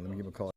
Let me give him a call.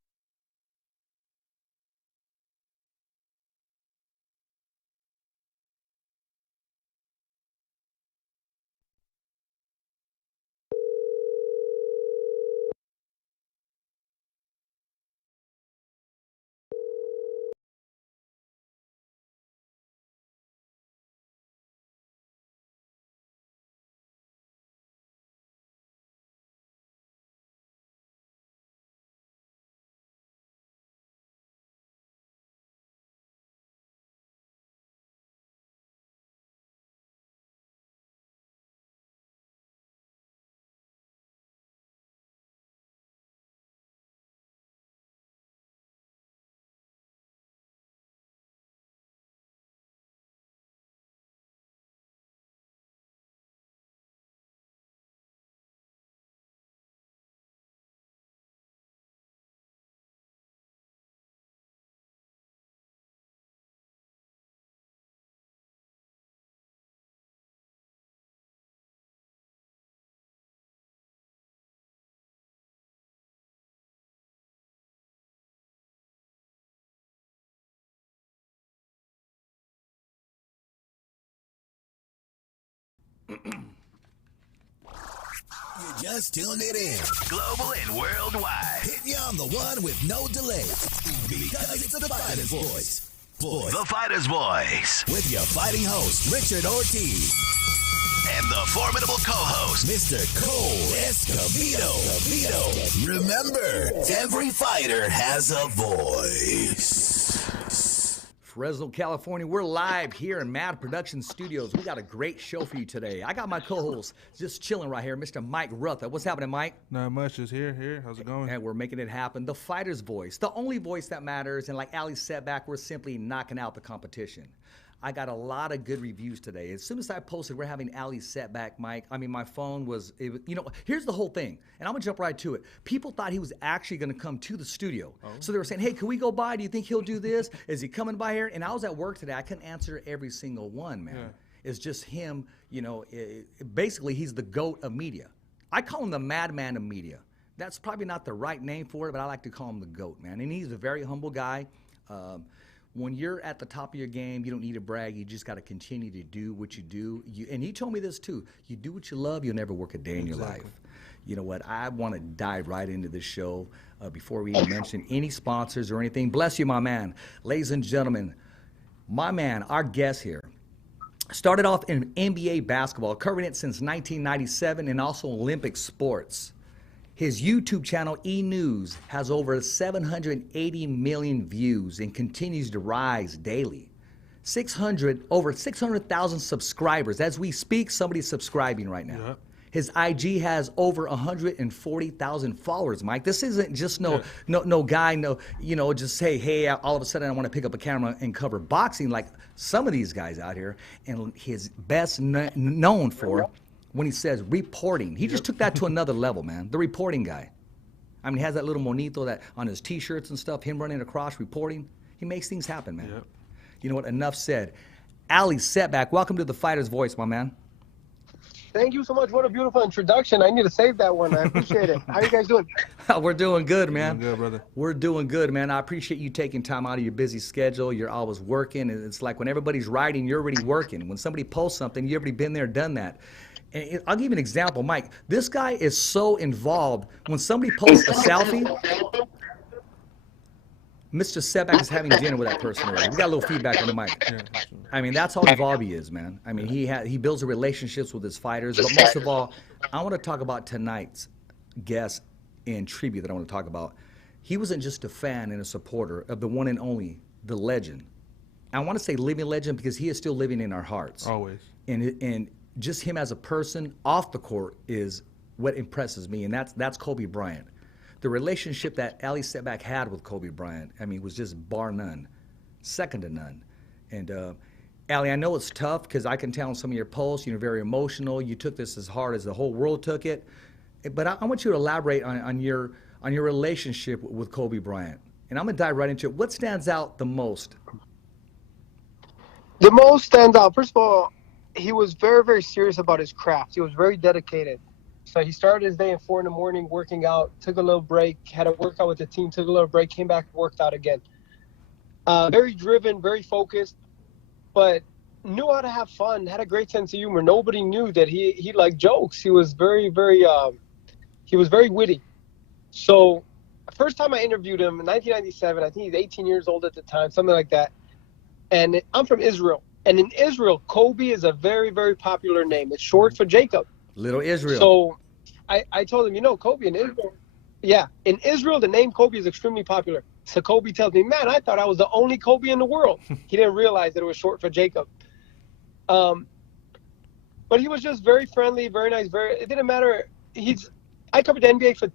You just tuned it in. Global and worldwide. Hitting you on the one with no delay. Because it's the Fighters Voice. The Fighters Voice. With your fighting host, Richard Ortiz. And the formidable co-host, Mr. Cole Escobedo. Remember, every fighter has a voice. Fresno, California. We're live here in Mad Production Studios. We got a great show for you today. I got my co-host just chilling right here, Mr. Mike Rutha. What's happening, Mike? Not much, just here. How's it going? And we're making it happen. The fighter's voice, the only voice that matters. And like Ali Setback, we're simply knocking out the competition. I got a lot of good reviews today. As soon as I posted, we're having Ali Setback, Mike. I mean, my phone was, here's the whole thing. And I'm going to jump right to it. People thought he was actually going to come to the studio. Oh. So they were saying, hey, can we go by? Do you think he'll do this? Is he coming by here? And I was at work today. I couldn't answer every single one, man. Yeah. It's just him, basically he's the GOAT of media. I call him the madman of media. That's probably not the right name for it, but I like to call him the GOAT, man. And he's a very humble guy. When you're at the top of your game, you don't need to brag. You just got to continue to do what you do. And he told me this too. You do what you love, you'll never work a day in your life. You know what? I want to dive right into this show before we even mention any sponsors or anything. Bless you, my man. Ladies and gentlemen, my man, our guest here, started off in NBA basketball, covering it since 1997 and also Olympic sports. His YouTube channel, E! News, has over 780 million views and continues to rise daily. Over 600,000 subscribers. As we speak, somebody's subscribing right now. Yep. His IG has over 140,000 followers, Mike. This isn't just no guy, just say, hey, all of a sudden I want to pick up a camera and cover boxing like some of these guys out here. And his best known for when he says reporting. He just took that to another level, man. The reporting guy. I mean, he has that little monito that on his T-shirts and stuff, him running across reporting. He makes things happen, man. Yep. You know what? Enough said. Ali Setback, welcome to the Fighter's Voice, my man. Thank you so much. What a beautiful introduction. I need to save that one. I appreciate it. How you guys doing? We're doing good, man. Doing good, brother. We're doing good, man. I appreciate you taking time out of your busy schedule. You're always working. And it's like when everybody's writing, you're already working. When somebody posts something, you've already been there, done that. And I'll give you an example, Mike. This guy is so involved. When somebody posts a selfie, Mr. Setback is having dinner with that person already. We got a little feedback on the mic. I mean, that's how involved he is, man. I mean, he builds relationships with his fighters. But most of all, I want to talk about tonight's guest and tribute that I want to talk about. He wasn't just a fan and a supporter of the one and only, the legend. I want to say living legend because he is still living in our hearts. Always. And just him as a person off the court is what impresses me, and that's Kobe Bryant. The relationship that Ali Setback had with Kobe Bryant, I mean, was just bar none, second to none. And Ali, I know it's tough because I can tell in some of your posts, you're very emotional. You took this as hard as the whole world took it. But I want you to elaborate on your relationship with Kobe Bryant. And I'm gonna dive right into it. What stands out the most? The most stands out, first of all, he was very, very serious about his craft. He was very dedicated. So he started his day at 4 a.m, working out, took a little break, had a workout with the team, took a little break, came back, worked out again. Very driven, very focused, but knew how to have fun, had a great sense of humor. Nobody knew that he liked jokes. He was very witty. So first time I interviewed him in 1997, I think he's 18 years old at the time, something like that. And I'm from Israel. And in Israel, Kobe is a very, very popular name. It's short for Jacob. Little Israel. So I told him, Kobe in Israel. Yeah, in Israel, the name Kobe is extremely popular. So Kobe tells me, man, I thought I was the only Kobe in the world. He didn't realize that it was short for Jacob. But he was just very friendly, very nice. It didn't matter. I covered the NBA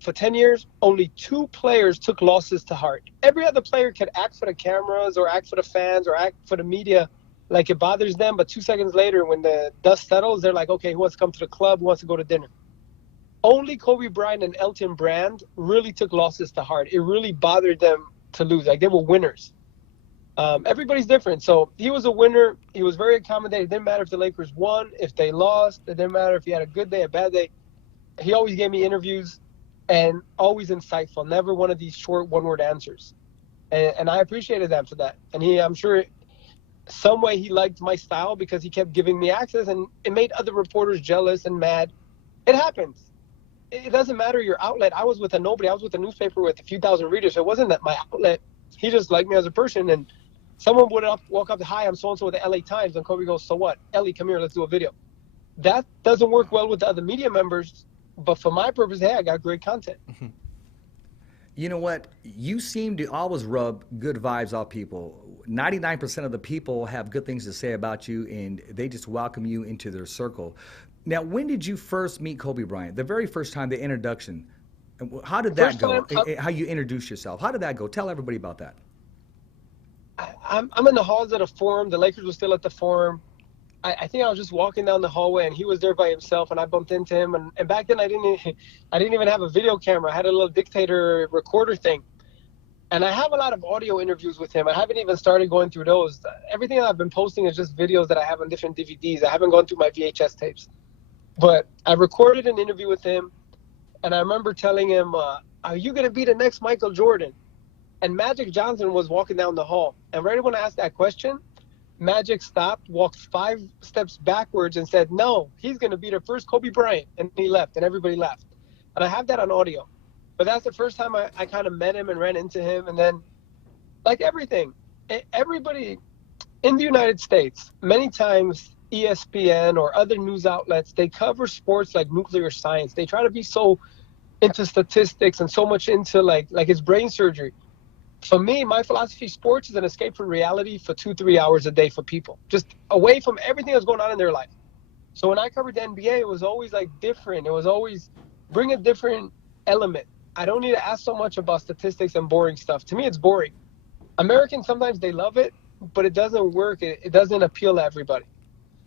for 10 years. Only 2 players took losses to heart. Every other player could act for the cameras or act for the fans or act for the media like it bothers them. But 2 seconds later, when the dust settles, they're like, okay, who wants to come to the club? Who wants to go to dinner? Only Kobe Bryant and Elton Brand really took losses to heart. It really bothered them to lose. Like, they were winners. Everybody's different. So he was a winner. He was very accommodating. It didn't matter if the Lakers won, if they lost. It didn't matter if he had a good day, a bad day. He always gave me interviews and always insightful. Never one of these short one-word answers. And I appreciated that for that. And I'm sure some way he liked my style because he kept giving me access, and it made other reporters jealous and mad. It happens. It doesn't matter your outlet. I was with a nobody. I was with a newspaper with a few thousand readers. So it wasn't that my outlet. He just liked me as a person. And someone would walk up to, hi, I'm so-and-so with the LA Times. And Kobe goes, so what? Ellie, come here. Let's do a video. That doesn't work well with the other media members. But for my purpose, hey, I got great content. You know what? You seem to always rub good vibes off people. 99% of the people have good things to say about you, and they just welcome you into their circle. Now, when did you first meet Kobe Bryant? The very first time, the introduction. How did that go? How you introduced yourself? How did that go? Tell everybody about that. I'm in the halls at a Forum. The Lakers were still at the Forum. I think I was just walking down the hallway, and he was there by himself, and I bumped into him. And back then, I didn't even have a video camera. I had a little dictator recorder thing. And I have a lot of audio interviews with him. I haven't even started going through those. Everything I've been posting is just videos that I have on different DVDs. I haven't gone through my VHS tapes. But I recorded an interview with him, and I remember telling him, are you going to be the next Michael Jordan? And Magic Johnson was walking down the hall. And right when I asked that question, Magic stopped, walked 5 steps backwards, and said, no, he's going to be the first Kobe Bryant. And he left, and everybody laughed. And I have that on audio. But that's the first time I kind of met him and ran into him. And then, like everything, everybody in the United States, many times ESPN or other news outlets, they cover sports like nuclear science. They try to be so into statistics and so much into like it's brain surgery. For me, my philosophy, sports is an escape from reality for 2-3 hours a day for people, just away from everything that's going on in their life. So when I covered the NBA, it was always like different. It was always bring a different element. I don't need to ask so much about statistics and boring stuff. To me, it's boring. Americans, sometimes they love it, but it doesn't work. It doesn't appeal to everybody.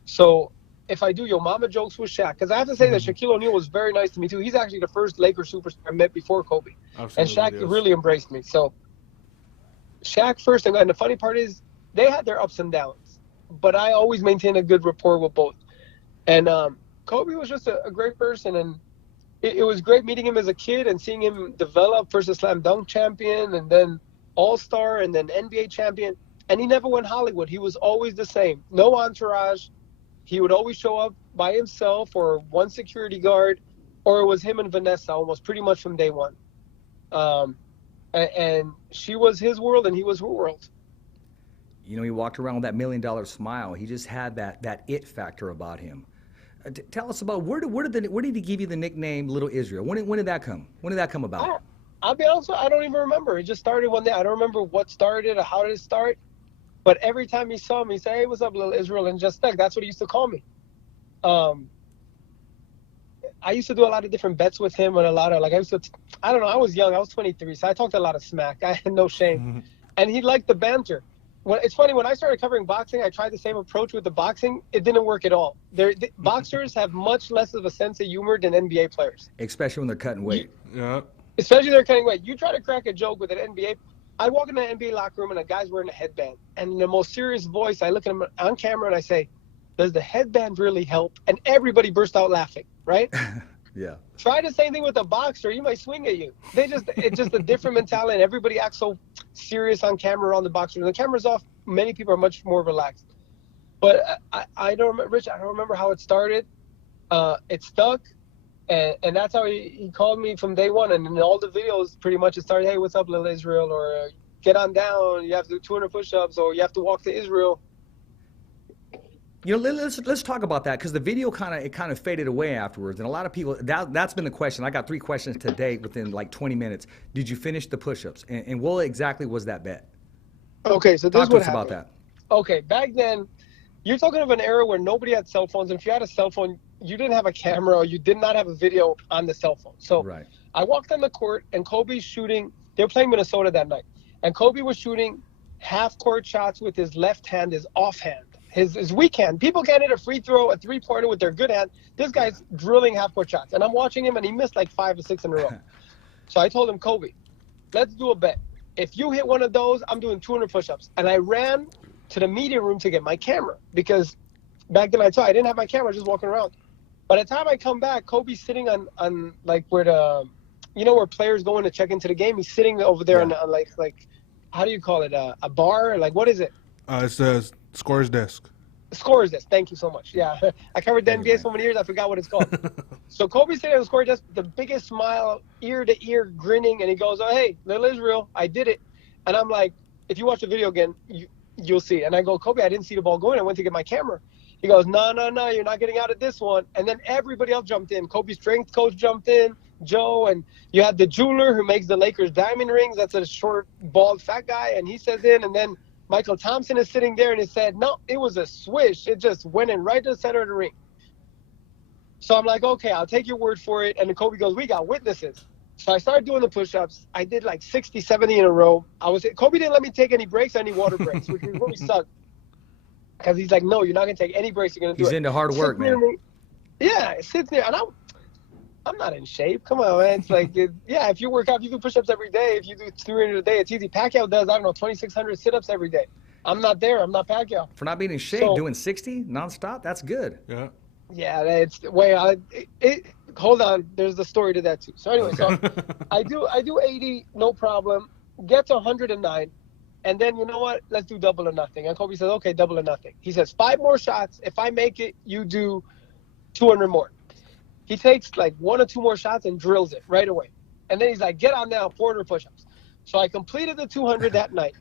So if I do Yo Mama jokes with Shaq, because I have to say that Shaquille O'Neal was very nice to me too. He's actually the first Lakers superstar I met before Kobe. Absolutely, and Shaq really embraced me. So Shaq first, and the funny part is they had their ups and downs, but I always maintained a good rapport with both. And Kobe was just a great person, and it was great meeting him as a kid and seeing him develop, first a slam dunk champion and then all-star and then NBA champion. And he never went Hollywood. He was always the same. No entourage. He would always show up by himself or one security guard, or it was him and Vanessa almost pretty much from day one. And she was his world and he was her world. You know, he walked around with that $1 million smile. He just had that it factor about him. Tell us about where did he give you the nickname Little Israel? When did that come? When did that come about? I'll be honest with you, I don't even remember. It just started one day. I don't remember what started or how did it start. But every time he saw me, he'd say, hey, what's up, Little Israel? And just that's what he used to call me. I used to do a lot of different bets with him and a lot of, I was young. I was 23, so I talked a lot of smack. I had no shame. Mm-hmm. And he liked the banter. It's funny, when I started covering boxing, I tried the same approach with the boxing. It didn't work at all. Boxers have much less of a sense of humor than NBA players. Especially when they're cutting weight. Especially when they're cutting weight. You try to crack a joke with an NBA. I walk in the NBA locker room and a guy's wearing a headband. And in the most serious voice, I look at him on camera and I say, does the headband really help? And everybody burst out laughing, right? Yeah. Try the same thing with a boxer. He might swing at you. It's just a different mentality. And everybody acts so serious on camera around the boxer. When the camera's off, many people are much more relaxed. But I don't remember, Rich, I don't remember how it started. It stuck. And that's how he called me from day one. And in all the videos, pretty much it started, hey, what's up, Little Israel? Or get on down. You have to do 200 push-ups, or you have to walk to Israel. You know, let's talk about that, because the video kind of faded away afterwards, and a lot of people that's been the question. I got 3 questions today within like 20 minutes. Did you finish the push-ups, and what exactly was that bet? Okay, so this Talk is to what us about happened. that. Okay, back then, you're talking of an era where nobody had cell phones, and if you had a cell phone, you didn't have a camera, or you did not have a video on the cell phone. So Right. I walked on the court, and Kobe's shooting. They were playing Minnesota that night, and Kobe was shooting half-court shots with his left hand, his offhand. His weak hand. People can't hit a free throw, a three-pointer with their good hand. This guy's drilling half-court shots. And I'm watching him, and he missed like 5 or 6 in a row. So I told him, Kobe, let's do a bet. If you hit one of those, I'm doing 200 push-ups. And I ran to the media room to get my camera, because back then I didn't have my camera, just walking around. By the time I come back, Kobe's sitting on like where where players go in to check into the game. He's sitting over there on like how do you call it? A bar? Like, what is it? It's the scorer's desk. Scorer's desk. Thank you so much. Yeah, I covered the NBA so many years, I forgot what it's called. So Kobe's sitting on the scorer's desk, the biggest smile, ear to ear, grinning, and he goes, "Oh, hey, Little Israel, I did it." And I'm like, if you watch the video again, you'll see. And I go, Kobe, I didn't see the ball going. I went to get my camera. He goes, no, you're not getting out of this one. And then everybody else jumped in. Kobe's strength coach jumped in, Joe, and you had the jeweler who makes the Lakers diamond rings. That's a short, bald, fat guy, and he says in. And then Michael Thompson is sitting there, and he said, no, it was a swish. It just went in right to the center of the ring. So I'm like, okay, I'll take your word for it. And then Kobe goes, we got witnesses. So I started doing the push-ups. I did like 60, 70 in a row. Kobe didn't let me take any breaks, any water breaks, which really sucked. Because he's like, no, you're not going to take any breaks. You're going to do it. He's into hard work, man. Yeah, it sits there. And I'm not in shape. Come on, man. It's like, if you work out, you do push-ups every day. If you do 300 a day, it's easy. Pacquiao does, 2,600 sit-ups every day. I'm not there. I'm not Pacquiao. For not being in shape, doing 60 nonstop, that's good. Yeah. Yeah, hold on. There's the story to that too. So anyway, so I do 80, no problem. Get to 109. And then, you know what? Let's do double or nothing. And Kobe says, okay, double or nothing. He says, 5 more shots. If I make it, you do 200 more. He takes like 1 or 2 more shots and drills it right away. And then he's like, get on now, 400 push-ups. So I completed the 200 that night.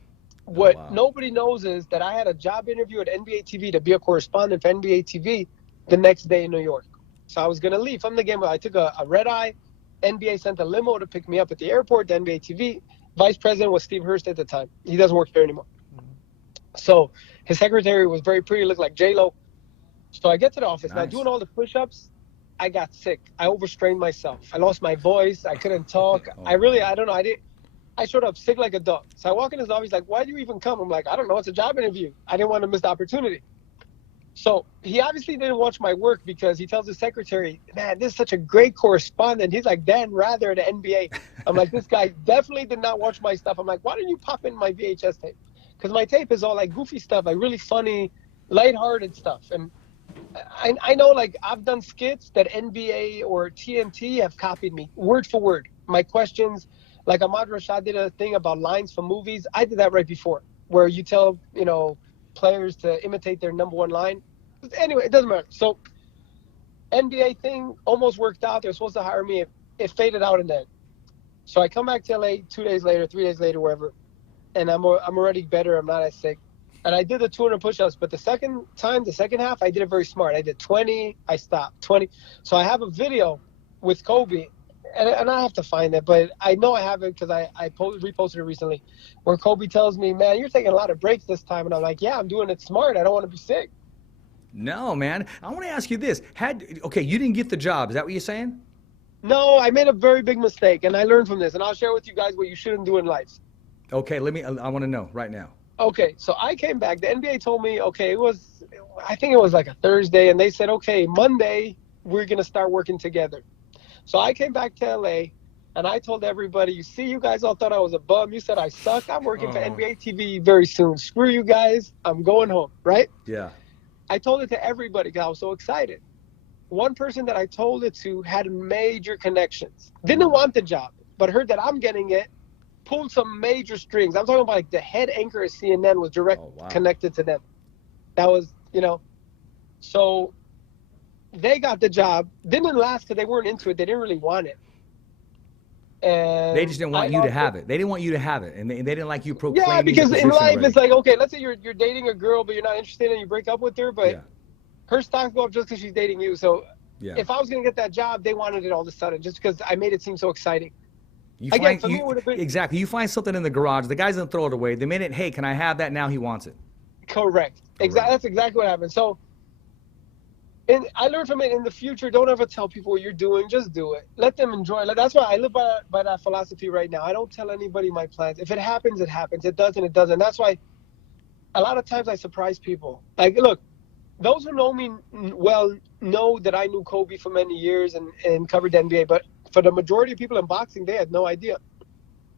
What nobody knows is that I had a job interview at NBA TV to be a correspondent for NBA TV the next day in New York. So I was going to leave from the game. I took a red eye. NBA sent a limo to pick me up at the airport, the NBA TV. Vice president was Steve Hurst at the time. He doesn't work there anymore. So his secretary was very pretty, looked like J-Lo. So I get to the office. Nice. Now, doing all the push-ups, I got sick. I overstrained myself. I lost my voice. I couldn't talk. I don't know. I showed up sick like a dog. So I walk in his office. He's like, why do you even come? I'm like, I don't know. It's a job interview. I didn't want to miss the opportunity. So he obviously didn't watch my work, because he tells his secretary, man, this is such a great correspondent. He's like Dan Rather at the NBA. I'm like, this guy definitely did not watch my stuff. I'm like, why didn't you pop in my VHS tape? Because my tape is all like goofy stuff, like really funny, lighthearted stuff. And I know, like, I've done skits that NBA or TNT have copied me word for word. My questions, like Ahmad Rashad did a thing about lines from movies. I did that right before, where you tell, players to imitate their number one line. Anyway, it doesn't matter. So NBA thing almost worked out. They were supposed to hire me. It faded out in the end. So I come back to LA 2 days later, 3 days later, wherever, and I'm already better. I'm not as sick. And I did the 200 push-ups, but the second half, I did it very smart. I did 20, I stopped, 20. So I have a video with Kobe, and I have to find it, but I know I have it because I reposted it recently, where Kobe tells me, man, you're taking a lot of breaks this time. And I'm like, yeah, I'm doing it smart. I don't want to be sick. No, man. I want to ask you this. You didn't get the job. Is that what you're saying? No, I made a very big mistake, and I learned from this, and I'll share with you guys what you shouldn't do in life. Okay, I want to know right now. Okay, so I came back. The NBA told me, okay, I think it was like a Thursday, and they said, okay, Monday, we're going to start working together. So I came back to LA, and I told everybody, you guys all thought I was a bum. You said I suck. I'm working for NBA TV very soon. Screw you guys. I'm going home, right? Yeah. I told it to everybody because I was so excited. one person that I told it to had major connections. Didn't want the job, but heard that I'm getting it, pulled some major strings. I'm talking about like the head anchor at CNN was connected to them. That was, so they got the job. Didn't last because they weren't into it. They didn't really want it. And they just didn't want you to have it. They didn't want you to have it, and they didn't like you proclaiming. Yeah, because the in life already. it's like, okay, let's say you're dating a girl, but you're not interested and you break up with her, but her stocks go up just because she's dating you. So if I was gonna get that job, they wanted it all of a sudden just because I made it seem so exciting. Exactly. You find something in the garage, the guy's gonna throw it away. The minute, hey, can I have that? Now he wants it. Correct. Exactly. That's exactly what happened. So. And I learned from it in the future, don't ever tell people what you're doing. Just do it. Let them enjoy it. That's why I live by that philosophy right now. I don't tell anybody my plans. If it happens, it happens. It doesn't, it doesn't. That's why a lot of times I surprise people. Like, look, those who know me well know that I knew Kobe for many years and covered the NBA. But for the majority of people in boxing, they had no idea.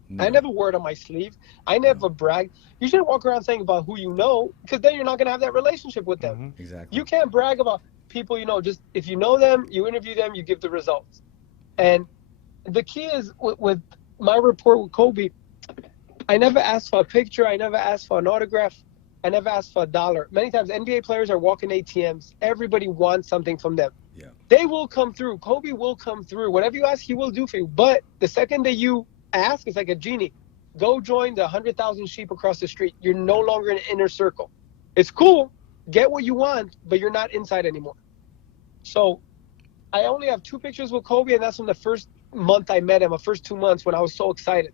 No. I never wore it on my sleeve. I never bragged. You shouldn't walk around saying about who you know, because then you're not going to have that relationship with them. Mm-hmm. Exactly. You can't brag about people just if you know them, you interview them, you give the results. And the key is with my report with Kobe, I never asked for a picture, I never asked for an autograph, I never asked for $1. Many times NBA players are walking ATMs, everybody wants something from them. They will come through. Kobe will come through. Whatever you ask, he will do for you. But the second that you ask, it's like a genie. Go join the 100,000 sheep across the street. You're no longer in an inner circle. It's cool. Get what you want, but you're not inside anymore. So I only have 2 pictures with Kobe, and that's from the first month I met him, the first 2 months when I was so excited.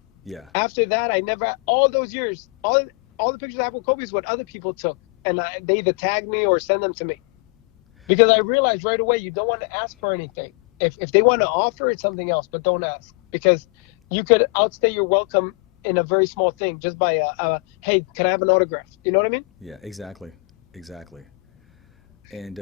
After that, I never, all those years, all the pictures I have with Kobe is what other people took, and they either tag me or send them to me. Because I realized right away, you don't want to ask for anything. If they want to offer, it's something else, but don't ask. Because you could outstay your welcome in a very small thing just by hey, can I have an autograph? You know what I mean? Yeah, exactly. And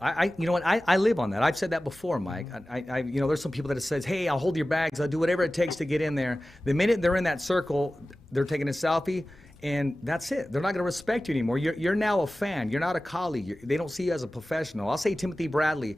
I live on that. I've said that before, Mike. There's some people that says, hey, I'll hold your bags. I'll do whatever it takes to get in there. The minute they're in that circle, they're taking a selfie, and that's it. They're not going to respect you anymore. You're now a fan. You're not a colleague. They don't see you as a professional. I'll say Timothy Bradley.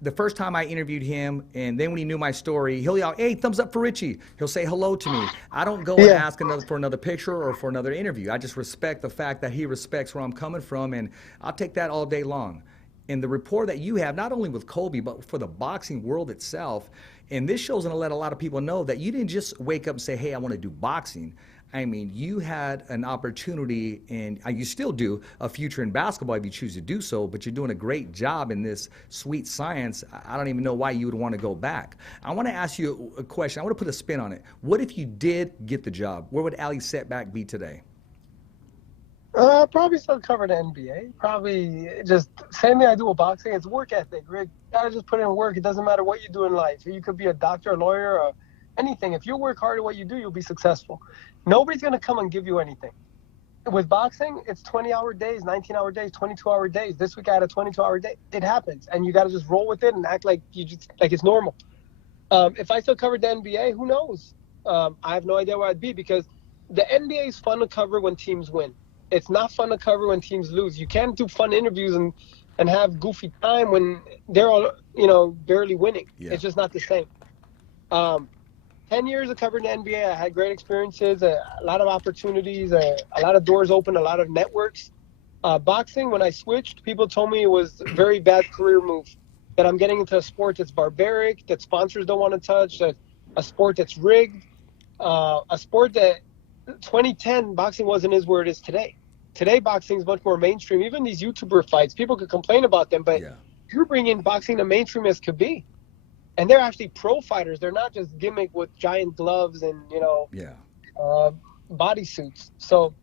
The first time I interviewed him, and then when he knew my story, he'll yell, hey, thumbs up for Richie. He'll say hello to me. I don't go and ask for another picture or for another interview. I just respect the fact that he respects where I'm coming from, and I'll take that all day long. And the rapport that you have, not only with Kobe, but for the boxing world itself, and this show's going to let a lot of people know that you didn't just wake up and say, hey, I want to do boxing. I mean, you had an opportunity, and you still do, a future in basketball if you choose to do so, but you're doing a great job in this sweet science. I don't even know why you would want to go back. I want to ask you a question. I want to put a spin on it. What if you did get the job? Where would Ali Setback be today? Probably still cover the NBA. Probably just same thing I do with boxing. It's work ethic, Rick. You gotta just put in work. It doesn't matter what you do in life. You could be a doctor, a lawyer, or anything. If you work hard at what you do, you'll be successful. Nobody's gonna come and give you anything. With boxing, it's 20-hour days, 19-hour days, 22-hour days. This week I had a 22-hour day. It happens, and you gotta just roll with it and act like it's normal. If I still covered the NBA, who knows? I have no idea where I'd be, because the NBA is fun to cover when teams win. It's not fun to cover when teams lose. You can't do fun interviews and have goofy time when they're all, barely winning. It's just not the same. 10 years of covering the NBA, I had great experiences, a lot of opportunities, a lot of doors open, a lot of networks. Boxing, when I switched, people told me it was a very bad career move, that I'm getting into a sport that's barbaric, that sponsors don't want to touch, that a sport that's rigged, a sport that 2010 boxing wasn't as where it is today. Today, boxing is much more mainstream. Even these YouTuber fights, people could complain about them, but you're bringing boxing to mainstream as could be. And they're actually pro fighters. They're not just gimmick with giant gloves and, bodysuits. So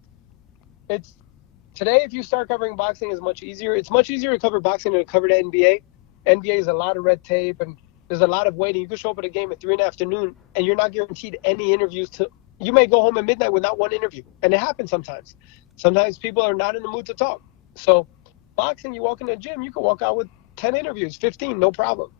it's today, if you start covering boxing, is much easier. It's much easier to cover boxing than to cover the NBA. NBA is a lot of red tape, and there's a lot of waiting. You could show up at a game at 3 in the afternoon, and you're not guaranteed any interviews. You may go home at midnight with not one interview. And it happens sometimes. Sometimes people are not in the mood to talk. So boxing, you walk in the gym, you can walk out with 10 interviews, 15, no problem.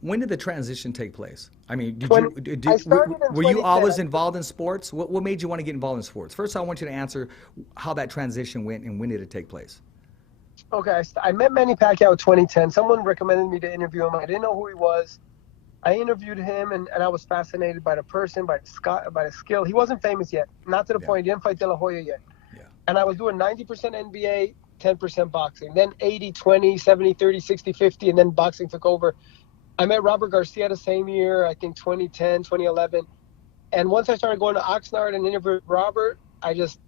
When did the transition take place? I mean, were you always involved in sports? What made you want to get involved in sports? First, I want you to answer how that transition went and when did it take place? Okay, I met Manny Pacquiao in 2010. Someone recommended me to interview him. I didn't know who he was. I interviewed him, and I was fascinated by the person, by the skill. He wasn't famous yet, not to the point. He didn't fight De La Hoya yet. Yeah. And I was doing 90% NBA, 10% boxing. Then 80-20, 70-30, 60-50, and then boxing took over. I met Robert Garcia the same year, I think 2010, 2011. And once I started going to Oxnard and interviewed Robert, I just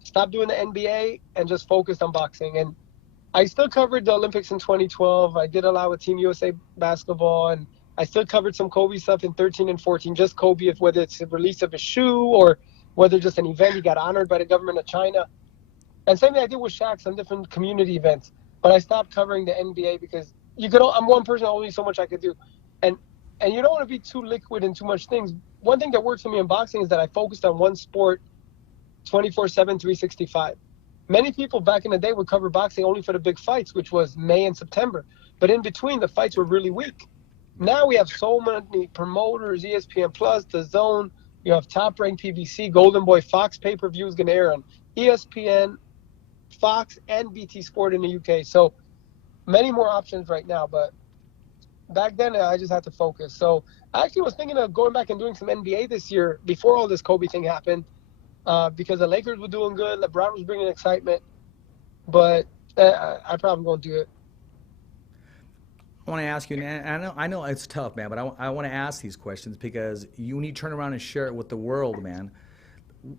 stopped doing the NBA and just focused on boxing. And I still covered the Olympics in 2012. I did a lot with Team USA basketball, and I still covered some Kobe stuff in 13 and 14, just Kobe, whether it's the release of a shoe or whether just an event he got honored by the government of China. And same thing I did with Shaq, some different community events. But I stopped covering the NBA because I'm one person, only so much I could do. And you don't want to be too liquid in too much things. One thing that works for me in boxing is that I focused on one sport 24/7, 365. Many people back in the day would cover boxing only for the big fights, which was May and September. But in between, the fights were really weak. Now we have so many promoters, ESPN Plus, The Zone. You have Top Rank, PBC, Golden Boy, Fox pay-per-view is going to air on ESPN, Fox, and BT Sport in the UK. So many more options right now. But back then, I just had to focus. So I actually was thinking of going back and doing some NBA this year before all this Kobe thing happened. Because the Lakers were doing good, LeBron was bringing excitement, but I probably won't do it. I want to ask you, and I know it's tough, man, but I want to ask these questions because when you turn around and share it with the world, man,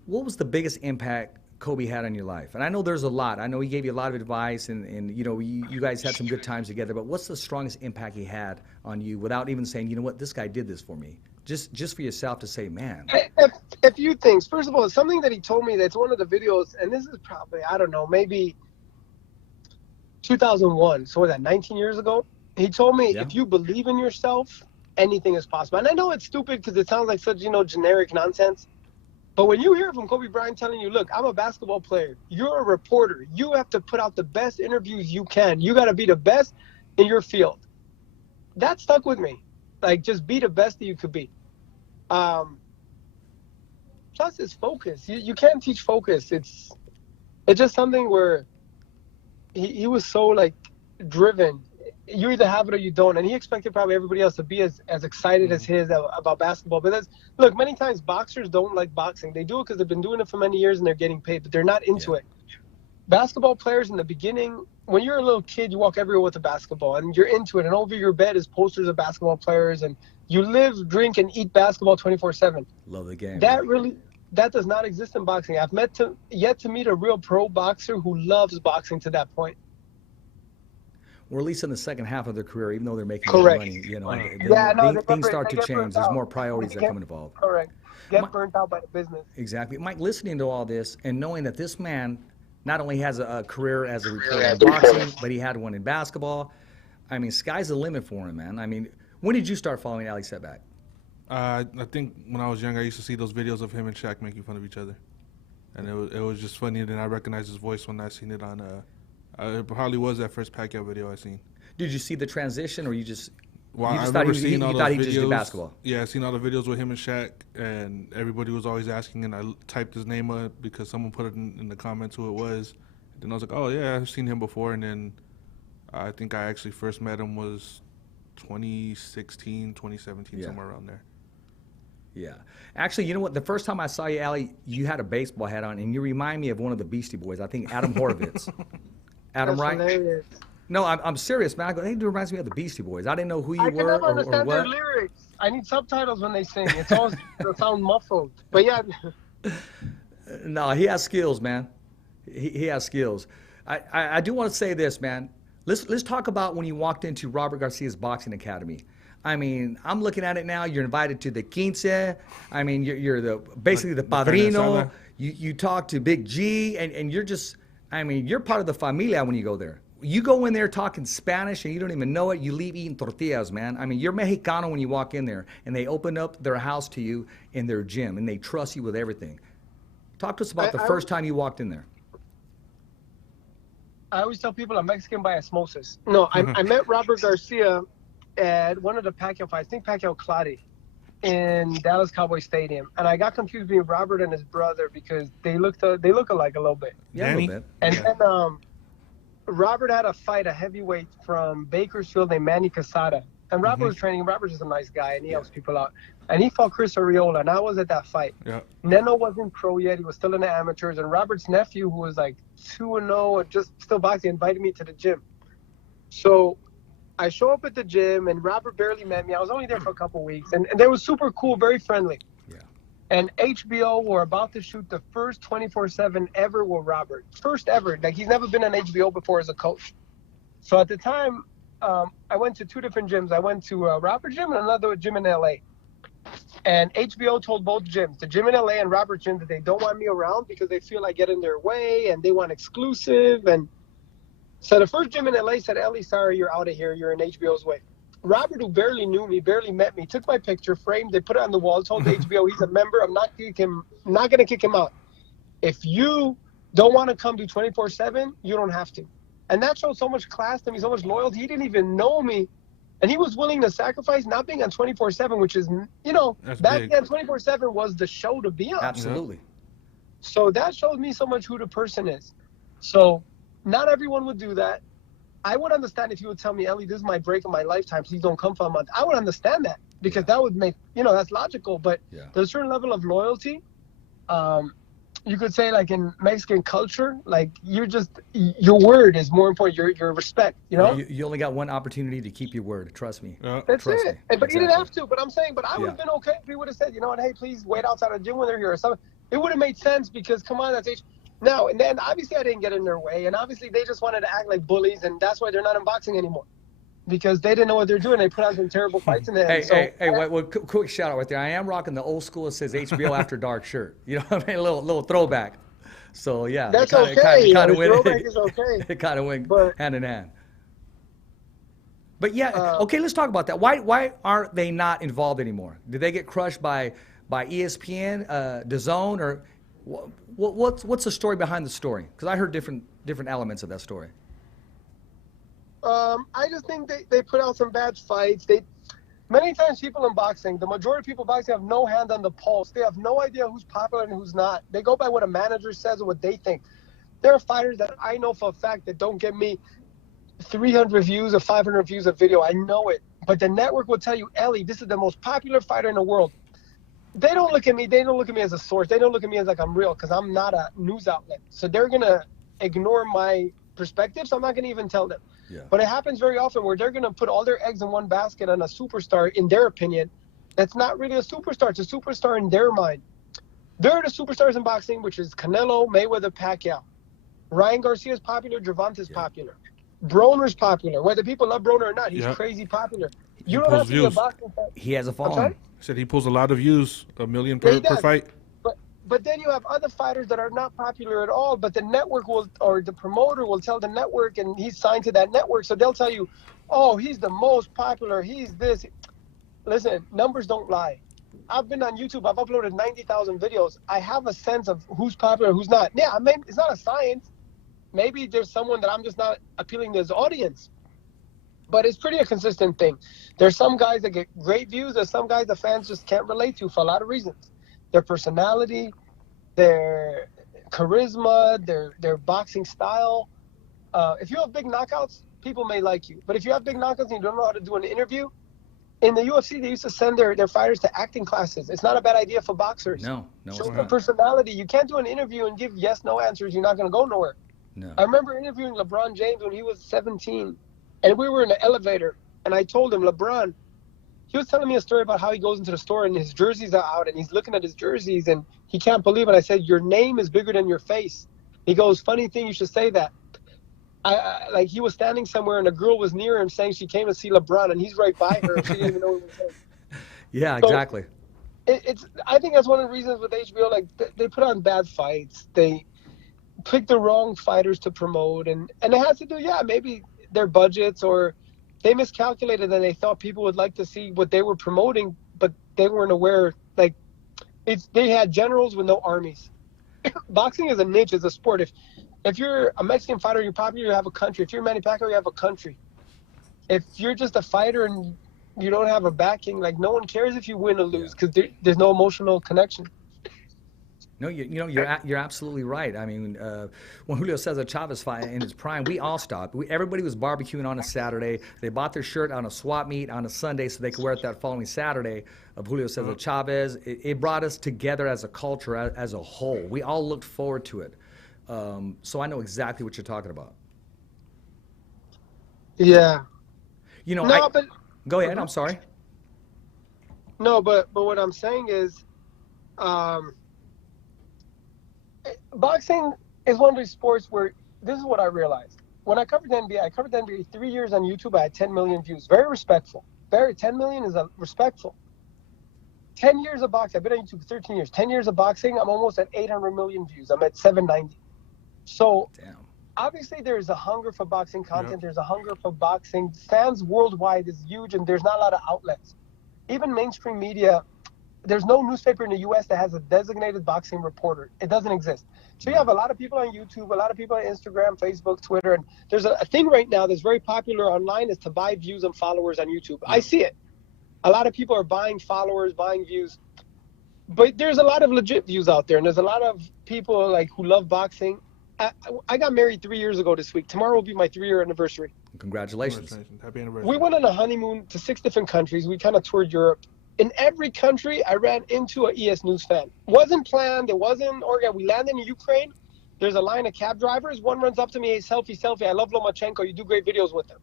what was the biggest impact Kobe had on your life? And I know there's a lot. I know he gave you a lot of advice, and you know, you guys had some good times together, but what's the strongest impact he had on you without even saying, you know what, this guy did this for me? Just for yourself to say, man. A few things. First of all, it's something that he told me that's one of the videos, and this is probably, I don't know, maybe 2001. So was that 19 years ago? He told me, if you believe in yourself, anything is possible. And I know it's stupid because it sounds like such, generic nonsense. But when you hear from Kobe Bryant telling you, look, I'm a basketball player. You're a reporter. You have to put out the best interviews you can. You got to be the best in your field. That stuck with me. Like, just be the best that you could be. Plus, it's focus. You can't teach focus. It's just something where he was so, driven. You either have it or you don't. And he expected probably everybody else to be as excited as his about basketball. But look, many times boxers don't like boxing. They do it because they've been doing it for many years and they're getting paid, but they're not into it. Basketball players in the beginning, when you're a little kid, you walk everywhere with a basketball and you're into it. And over your bed is posters of basketball players, and you live, drink, and eat basketball 24/7. Love the game. That does not exist in boxing. I've yet to meet a real pro boxer who loves boxing to that point. Or at least in the second half of their career, even though they're making Correct. money, Things start to change. There's more priorities that come involved. Correct. Get burnt out by the business. Exactly. Mike, listening to all this and knowing that this man not only has a career as a reporter in boxing, but he had one in basketball. I mean, sky's the limit for him, man. I mean, when did you start following Ali Setback? I think when I was young, I used to see those videos of him and Shaq making fun of each other. And it was just funny, and then I recognized his voice when I seen it on it probably was that first Pacquiao video I seen. Did you see the transition, or you just I thought remember seeing all those videos. Just did basketball? Yeah, I seen all the videos with him and Shaq, and everybody was always asking, and I typed his name up because someone put it in the comments who it was. And then I was like, oh yeah, I've seen him before. And then I think I actually first met him was 2016, 2017, somewhere around there. Yeah. Actually, you know what? The first time I saw you, Ali, you had a baseball hat on, and you remind me of one of the Beastie Boys. I think Adam Horovitz. Adam, right? Hilarious. No, I'm serious, man. I go, hey, it reminds me of the Beastie Boys. I didn't know who you were or what. I can never understand their lyrics. I need subtitles when they sing. It's always it sounds muffled. But yeah. No, he has skills, man. He has skills. I do want to say this, man. Let's talk about when you walked into Robert Garcia's Boxing Academy. I mean, I'm looking at it now. You're invited to the quince. I mean, you're basically the padrino. You talk to Big G, and you're just, I mean, you're part of the familia when you go there. You go in there talking Spanish, and you don't even know it. You leave eating tortillas, man. I mean, you're Mexicano when you walk in there, and they open up their house to you in their gym, and they trust you with everything. Talk to us about the first time you walked in there. I always tell people I'm Mexican by osmosis. No, I met Robert Garcia at one of the Pacquiao fights, I think Pacquiao Claudio, in Dallas Cowboy Stadium, and I got confused between Robert and his brother because they look alike a little bit. Yeah, a little bit. And then Robert had a fight, a heavyweight from Bakersfield named Manny Casada. And Robert was training. Robert's just a nice guy, and he helps people out. And he fought Chris Arreola, and I was at that fight. Yeah. Neno wasn't pro yet. He was still in the amateurs. And Robert's nephew, who was like 2-0 and just still boxing, invited me to the gym. So I show up at the gym, and Robert barely met me. I was only there for a couple weeks. And they were super cool, very friendly. Yeah. And HBO were about to shoot the first 24/7 ever with Robert. First ever. Like, he's never been on HBO before as a coach. So at the time, I went to 2 different gyms. I went to Robert's gym and another gym in LA. And HBO told both gyms, the gym in LA and Robert's gym, that they don't want me around because they feel I get in their way and they want exclusive. And so the first gym in LA said, Ellie, sorry, you're out of here. You're in HBO's way. Robert, who barely knew me, barely met me, took my picture, framed it, put it on the wall, told HBO he's a member. I'm not going to kick him out. If you don't want to come do 24/7, you don't have to. And that showed so much class to me, so much loyalty. He didn't even know me. And he was willing to sacrifice not being on 24/7, which is, That's back big. then 24/7 was the show to be on. Absolutely. So that showed me so much who the person is. So not everyone would do that. I would understand if you would tell me, Ellie, this is my break of my lifetime, please don't come for a month. I would understand that because that would make, that's logical. But there's a certain level of loyalty. You could say, like, in Mexican culture, like, your word is more important, your respect, You only got one opportunity to keep your word. Trust me. That's Trust it. me. But he didn't Exactly. have to. But I'm saying, I would have been okay if he would have said, you know what, hey, please wait outside the gym when they're here or something. It would have made sense because, come on, that's No, and then obviously I didn't get in their way, and obviously they just wanted to act like bullies, and that's why they're not in boxing anymore. Because they didn't know what they're doing. They put on some terrible fights in the end. Hey, quick shout out right there. I am rocking the old school, it says HBO After Dark shirt. You know what I mean? A little throwback. So, yeah. That's it kinda, okay. It kind of Throwback is okay. It kind of went But- hand in hand. But, yeah, okay, let's talk about that. Why aren't they not involved anymore? Did they get crushed by ESPN, DAZN, or what's the story behind the story? Because I heard different elements of that story. I just think they put out some bad fights. Many times people in boxing, the majority of people boxing have no hand on the pulse. They have no idea who's popular and who's not. They go by what a manager says or what they think. There are fighters that I know for a fact that don't get me 300 views or 500 views of video. I know it. But the network will tell you, Ellie, this is the most popular fighter in the world. They don't look at me. They don't look at me as a source. They don't look at me as like I'm real because I'm not a news outlet. So they're going to ignore my perspective. So I'm not going to even tell them. Yeah. But it happens very often where they're going to put all their eggs in one basket on a superstar, in their opinion. That's not really a superstar. It's a superstar in their mind. They're the superstars in boxing, which is Canelo, Mayweather, Pacquiao. Ryan Garcia's popular. Gervonta's popular. Broner's popular. Whether people love Broner or not, he's crazy popular. You don't pulls have to be a views. boxing fan. He has a sorry? following. Said he pulls a lot of views, 1 million Yeah, he per does. fight. But then you have other fighters that are not popular at all, but the network will, or the promoter will tell the network, and he's signed to that network, so they'll tell you, oh, he's the most popular, he's this. Listen, numbers don't lie. I've been on YouTube, I've uploaded 90,000 videos. I have a sense of who's popular, who's not. Yeah, I mean, it's not a science. Maybe there's someone that I'm just not appealing to his audience. But it's pretty a consistent thing. There's some guys that get great views. There's some guys the fans just can't relate to for a lot of reasons. Their personality, their charisma, their boxing style. If you have big knockouts, people may like you. But if you have big knockouts and you don't know how to do an interview, in the UFC, they used to send their fighters to acting classes. It's not a bad idea for boxers. No, Show it's some not. personality. You can't do an interview and give yes, no answers. You're not going to go nowhere. No. I remember interviewing LeBron James when he was 17, and we were in the elevator, and I told him, LeBron, he was telling me a story about how he goes into the store and his jerseys are out, and he's looking at his jerseys, and he can't believe it. I said, your name is bigger than your face. He goes, funny thing, you should say that. Like, he was standing somewhere, and a girl was near him saying she came to see LeBron, and he's right by her, and she didn't even know what he was saying. Yeah, So, exactly. I think that's one of the reasons with HBO, like, they put on bad fights. They pick the wrong fighters to promote, and it has to do, maybe their budgets, or they miscalculated and they thought people would like to see what they were promoting, but they weren't aware. Like, they had generals with no armies. Boxing is a niche, it's a sport. If you're a Mexican fighter, you're popular, you have a country. If you're Manny Pacquiao, you have a country. If you're just a fighter and you don't have a backing, like, no one cares if you win or lose because there's no emotional connection. No, you're absolutely right. I mean, when Julio Cesar Chavez fight in his prime, we all stopped. Everybody was barbecuing on a Saturday. They bought their shirt on a swap meet on a Sunday so they could wear it that following Saturday of Julio Cesar Chavez. It brought us together as a culture, as a whole. We all looked forward to it. So I know exactly what you're talking about. Yeah. But go ahead. I'm sorry. No, but what I'm saying is, boxing is one of these sports where this is what I realized. When I covered the NBA, I covered the NBA 3 years on YouTube. I had 10 million views. Very respectful. 10 million is respectful. 10 years of boxing. I've been on YouTube for 13 years. 10 years of boxing, I'm almost at 800 million views. I'm at 790. So obviously there's a hunger for boxing content. There's a hunger for boxing. Fans worldwide is huge, and there's not a lot of outlets. Even mainstream media, there's no newspaper in the U.S. that has a designated boxing reporter. It doesn't exist. So you have a lot of people on YouTube, a lot of people on Instagram, Facebook, Twitter, and there's a thing right now that's very popular online is to buy views and followers on YouTube. I see it. A lot of people are buying followers, buying views. But there's a lot of legit views out there, and there's a lot of people like who love boxing. I got married 3 years ago this week. Tomorrow will be my 3-year anniversary. Congratulations. Happy anniversary. We went on a honeymoon to 6 different countries. We kind of toured Europe. In every country, I ran into an ES News fan. Wasn't planned. It wasn't organized. We landed in Ukraine. There's a line of cab drivers. One runs up to me, hey, selfie. I love Lomachenko. You do great videos with him.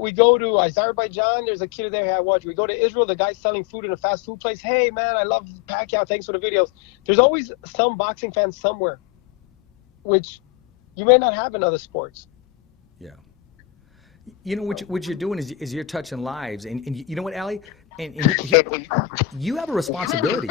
We go to Azerbaijan. There's a kid there I watch. We go to Israel. The guy's selling food in a fast food place. Hey, man, I love Pacquiao. Thanks for the videos. There's always some boxing fan somewhere, which you may not have in other sports. Yeah. You know, what you're doing is you're touching lives. And you know what, Allie? And you have a responsibility.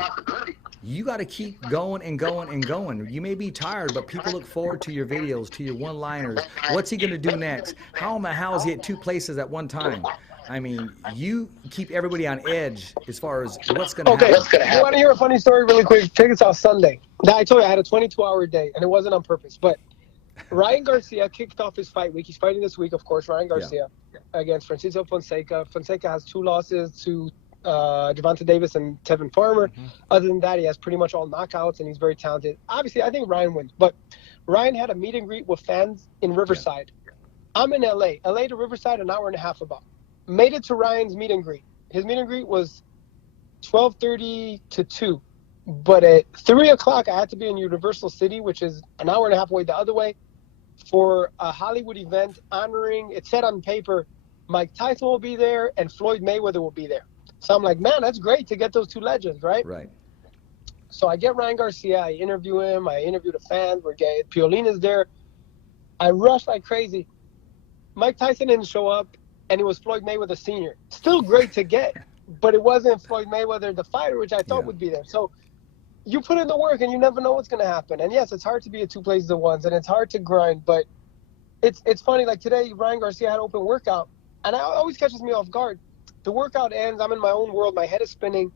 You got to keep going and going and going. You may be tired, but people look forward to your videos, to your one-liners. What's he going to do next? How in the hell is he at 2 places at one time? I mean, you keep everybody on edge as far as what's going to happen. Okay, you want to hear a funny story really quick? Check this out Sunday. I told you I had a 22-hour day, and it wasn't on purpose. But Ryan Garcia kicked off his fight week. He's fighting this week, of course, Ryan Garcia against Francisco Fonseca. Fonseca has 2 losses to Gervonta Davis and Tevin Farmer. Other than that, he has pretty much all knockouts, and he's very talented. Obviously, I think Ryan wins. But Ryan had a meet and greet with fans in Riverside. I'm in L.A. L.A. to Riverside, an hour and a half about. Made it to Ryan's meet and greet. His meet and greet was 12:30 to 2. But at 3 o'clock, I had to be in Universal City, which is an hour and a half away the other way, for a Hollywood event honoring, it said on paper, Mike Tyson will be there and Floyd Mayweather will be there. So I'm like, man, that's great to get those 2 legends, right? Right. So I get Ryan Garcia, I interview him, I interview the fans, Piolina's there. I rush like crazy. Mike Tyson didn't show up, and it was Floyd Mayweather Sr. Still great to get, but it wasn't Floyd Mayweather, the fighter, which I thought would be there. So you put in the work, and you never know what's going to happen. And yes, it's hard to be at 2 places at once, and it's hard to grind, but it's funny. Like today, Ryan Garcia had open workout, and it always catches me off guard. The workout ends, I'm in my own world, my head is spinning,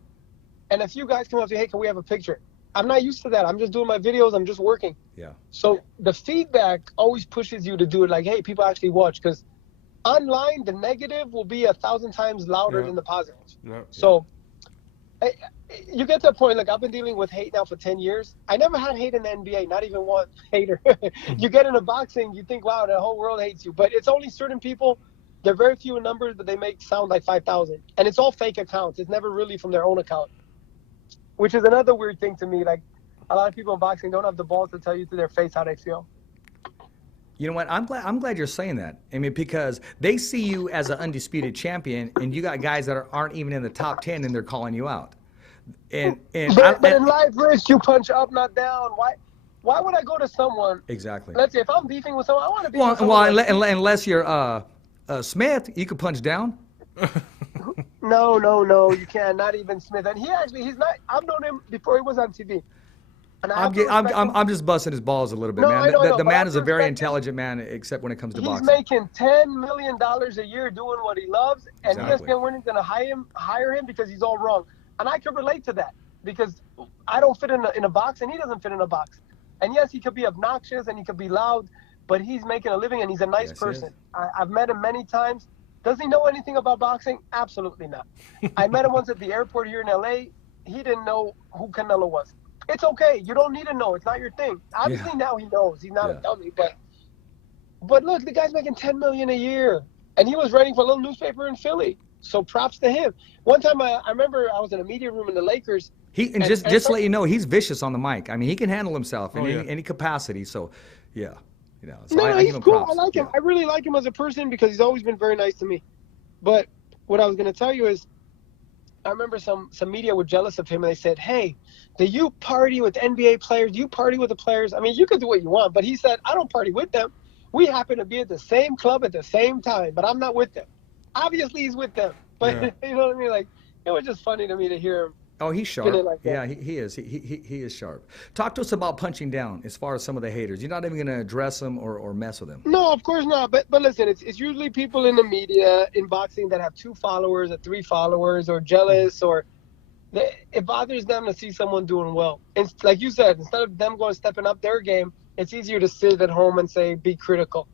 and a few guys come up to me, hey, can we have a picture? I'm not used to that. I'm just doing my videos. I'm just working. Yeah. So the feedback always pushes you to do it like, hey, people actually watch, because online, the negative will be 1,000 times louder than the positive. Yeah. So you get to a point, like I've been dealing with hate now for 10 years. I never had hate in the NBA, not even one hater. You get into boxing, you think, wow, the whole world hates you. But it's only certain people. They're very few in numbers, but they make sound like 5,000. And it's all fake accounts. It's never really from their own account, which is another weird thing to me. Like a lot of people in boxing don't have the balls to tell you to their face how they feel. You know what? I'm glad you're saying that. I mean, because they see you as an undisputed champion, and you got guys that aren't even in the top 10, and they're calling you out. But in life, Rich, you punch up, not down. Why would I go to someone? Exactly. Let's say if I'm beefing with someone, I want to be with someone. Well, unless you're Smith, you could punch down. No, you can't. Not even Smith. And he's not. I've known him before he was on TV. And I'm just busting his balls a little bit, man. The man is a very intelligent man, except when it comes to boxing. He's making $10 million a year doing what he loves, and ESPN isn't going to hire him because he's all wrong. And I can relate to that because I don't fit in a box, and he doesn't fit in a box. And yes, he could be obnoxious and he could be loud, but he's making a living and he's a nice person. I've met him many times. Does he know anything about boxing? Absolutely not. I met him once at the airport here in LA. He didn't know who Canelo was. It's okay. You don't need to know. It's not your thing. Obviously now he knows. He's not a dummy, but look, the guy's making $10 million a year, and he was writing for a little newspaper in Philly. So props to him. One time I remember I was in a media room in the Lakers. Just to let you know, he's vicious on the mic. I mean, he can handle himself in any capacity. So, yeah, So no, I he's give him cool. props. I like him. I really like him as a person because he's always been very nice to me. But what I was going to tell you is, I remember some media were jealous of him, and they said, "Hey, do you party with NBA players? Do you party with the players? I mean, you can do what you want." But he said, "I don't party with them. We happen to be at the same club at the same time, but I'm not with them." Obviously, he's with them. But you know what I mean? Like, it was just funny to me to hear him. Oh, he's sharp. Like yeah, he is. He is sharp. Talk to us about punching down as far as some of the haters. You're not even going to address them or mess with them. No, of course not. But listen, it's usually people in the media in boxing that have 2 followers or 3 followers or jealous or it bothers them to see someone doing well. And like you said, instead of them stepping up their game, it's easier to sit at home and say, be critical.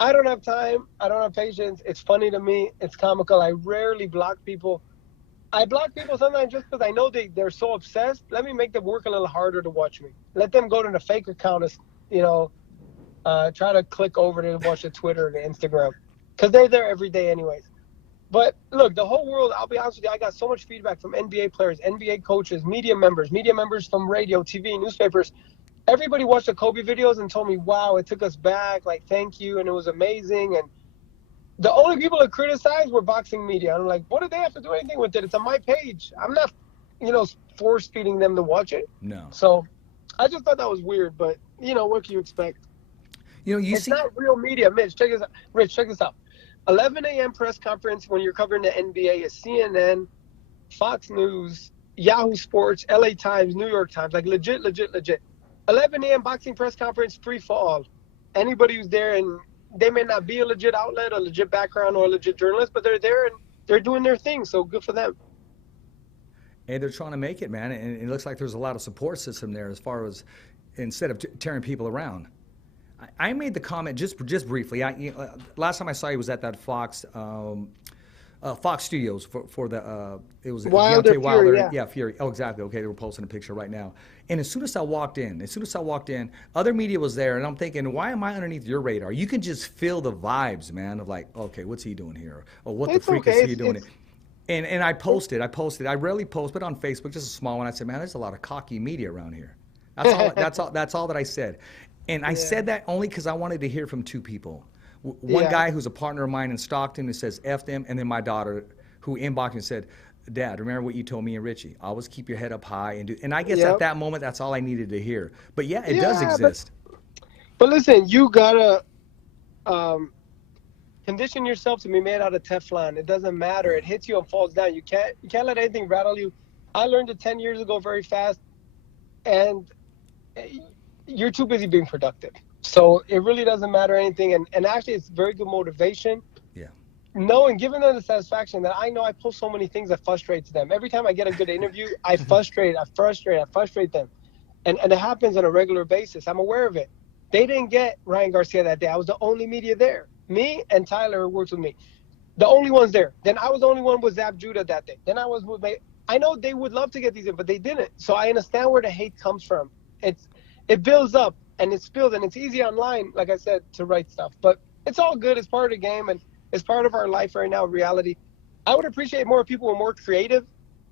I don't have time. I don't have patience. It's funny to me. It's comical. I rarely block people. I block people sometimes just because I know they're so obsessed. Let me make them work a little harder to watch me. Let them go to the fake account, try to click over to watch the Twitter and the Instagram because they're there every day anyways. But look, the whole world, I'll be honest with you, I got so much feedback from NBA players, NBA coaches, media members from radio, TV, newspapers. Everybody watched the Kobe videos and told me, wow, it took us back. Like, thank you. And it was amazing. And the only people that criticized were boxing media. I'm like, what do they have to do anything with it? It's on my page. I'm not, force feeding them to watch it. No. So I just thought that was weird. But, what can you expect? It's not real media. Rich, check this out. 11 a.m. press conference when you're covering the NBA is CNN, Fox News, Yahoo Sports, LA Times, New York Times. Like, legit. 11 a.m. boxing press conference, free for all. Anybody who's there, and they may not be a legit outlet, a legit background, or a legit journalist, but they're there and they're doing their thing, so good for them. And they're trying to make it, man, and it looks like there's a lot of support system there as far as instead of tearing people around. I made the comment just briefly. Last time I saw you was at that Fox Studios for the it was Wilder, Deontay Wilder, Fury, Fury. Oh, exactly. Okay, they were posting a picture right now. And as soon as I walked in, other media was there, and I'm thinking, why am I underneath your radar? You can just feel the vibes, man, of like, okay, what's he doing here? Or what the freak is he doing? And I posted. I rarely post, but on Facebook, just a small one. I said, man, there's a lot of cocky media around here. That's all that I said. And I said that only because I wanted to hear from 2 people. One guy who's a partner of mine in Stockton who says F them, and then my daughter who in boxing said, Dad, remember what you told me and Richie. Always keep your head up high and I guess at that moment that's all I needed to hear. But it does exist. But listen, you gotta condition yourself to be made out of Teflon. It doesn't matter. It hits you and falls down. You can't let anything rattle you. I learned it 10 years ago very fast, and you're too busy being productive. So it really doesn't matter anything. And actually, it's very good motivation. Yeah. Knowing, giving them the satisfaction that I know I post so many things that frustrates them. Every time I get a good interview, I frustrate them. And it happens on a regular basis. I'm aware of it. They didn't get Ryan Garcia that day. I was the only media there. Me and Tyler, who works with me. The only ones there. Then I was the only one with Zab Judah that day. Then I was with I know they would love to get these in, but they didn't. So I understand where the hate comes from. It builds up and it spills, and it's easy online, like I said, to write stuff. But it's all good. It's part of the game, and it's part of our life right now, reality. I would appreciate more people who are more creative.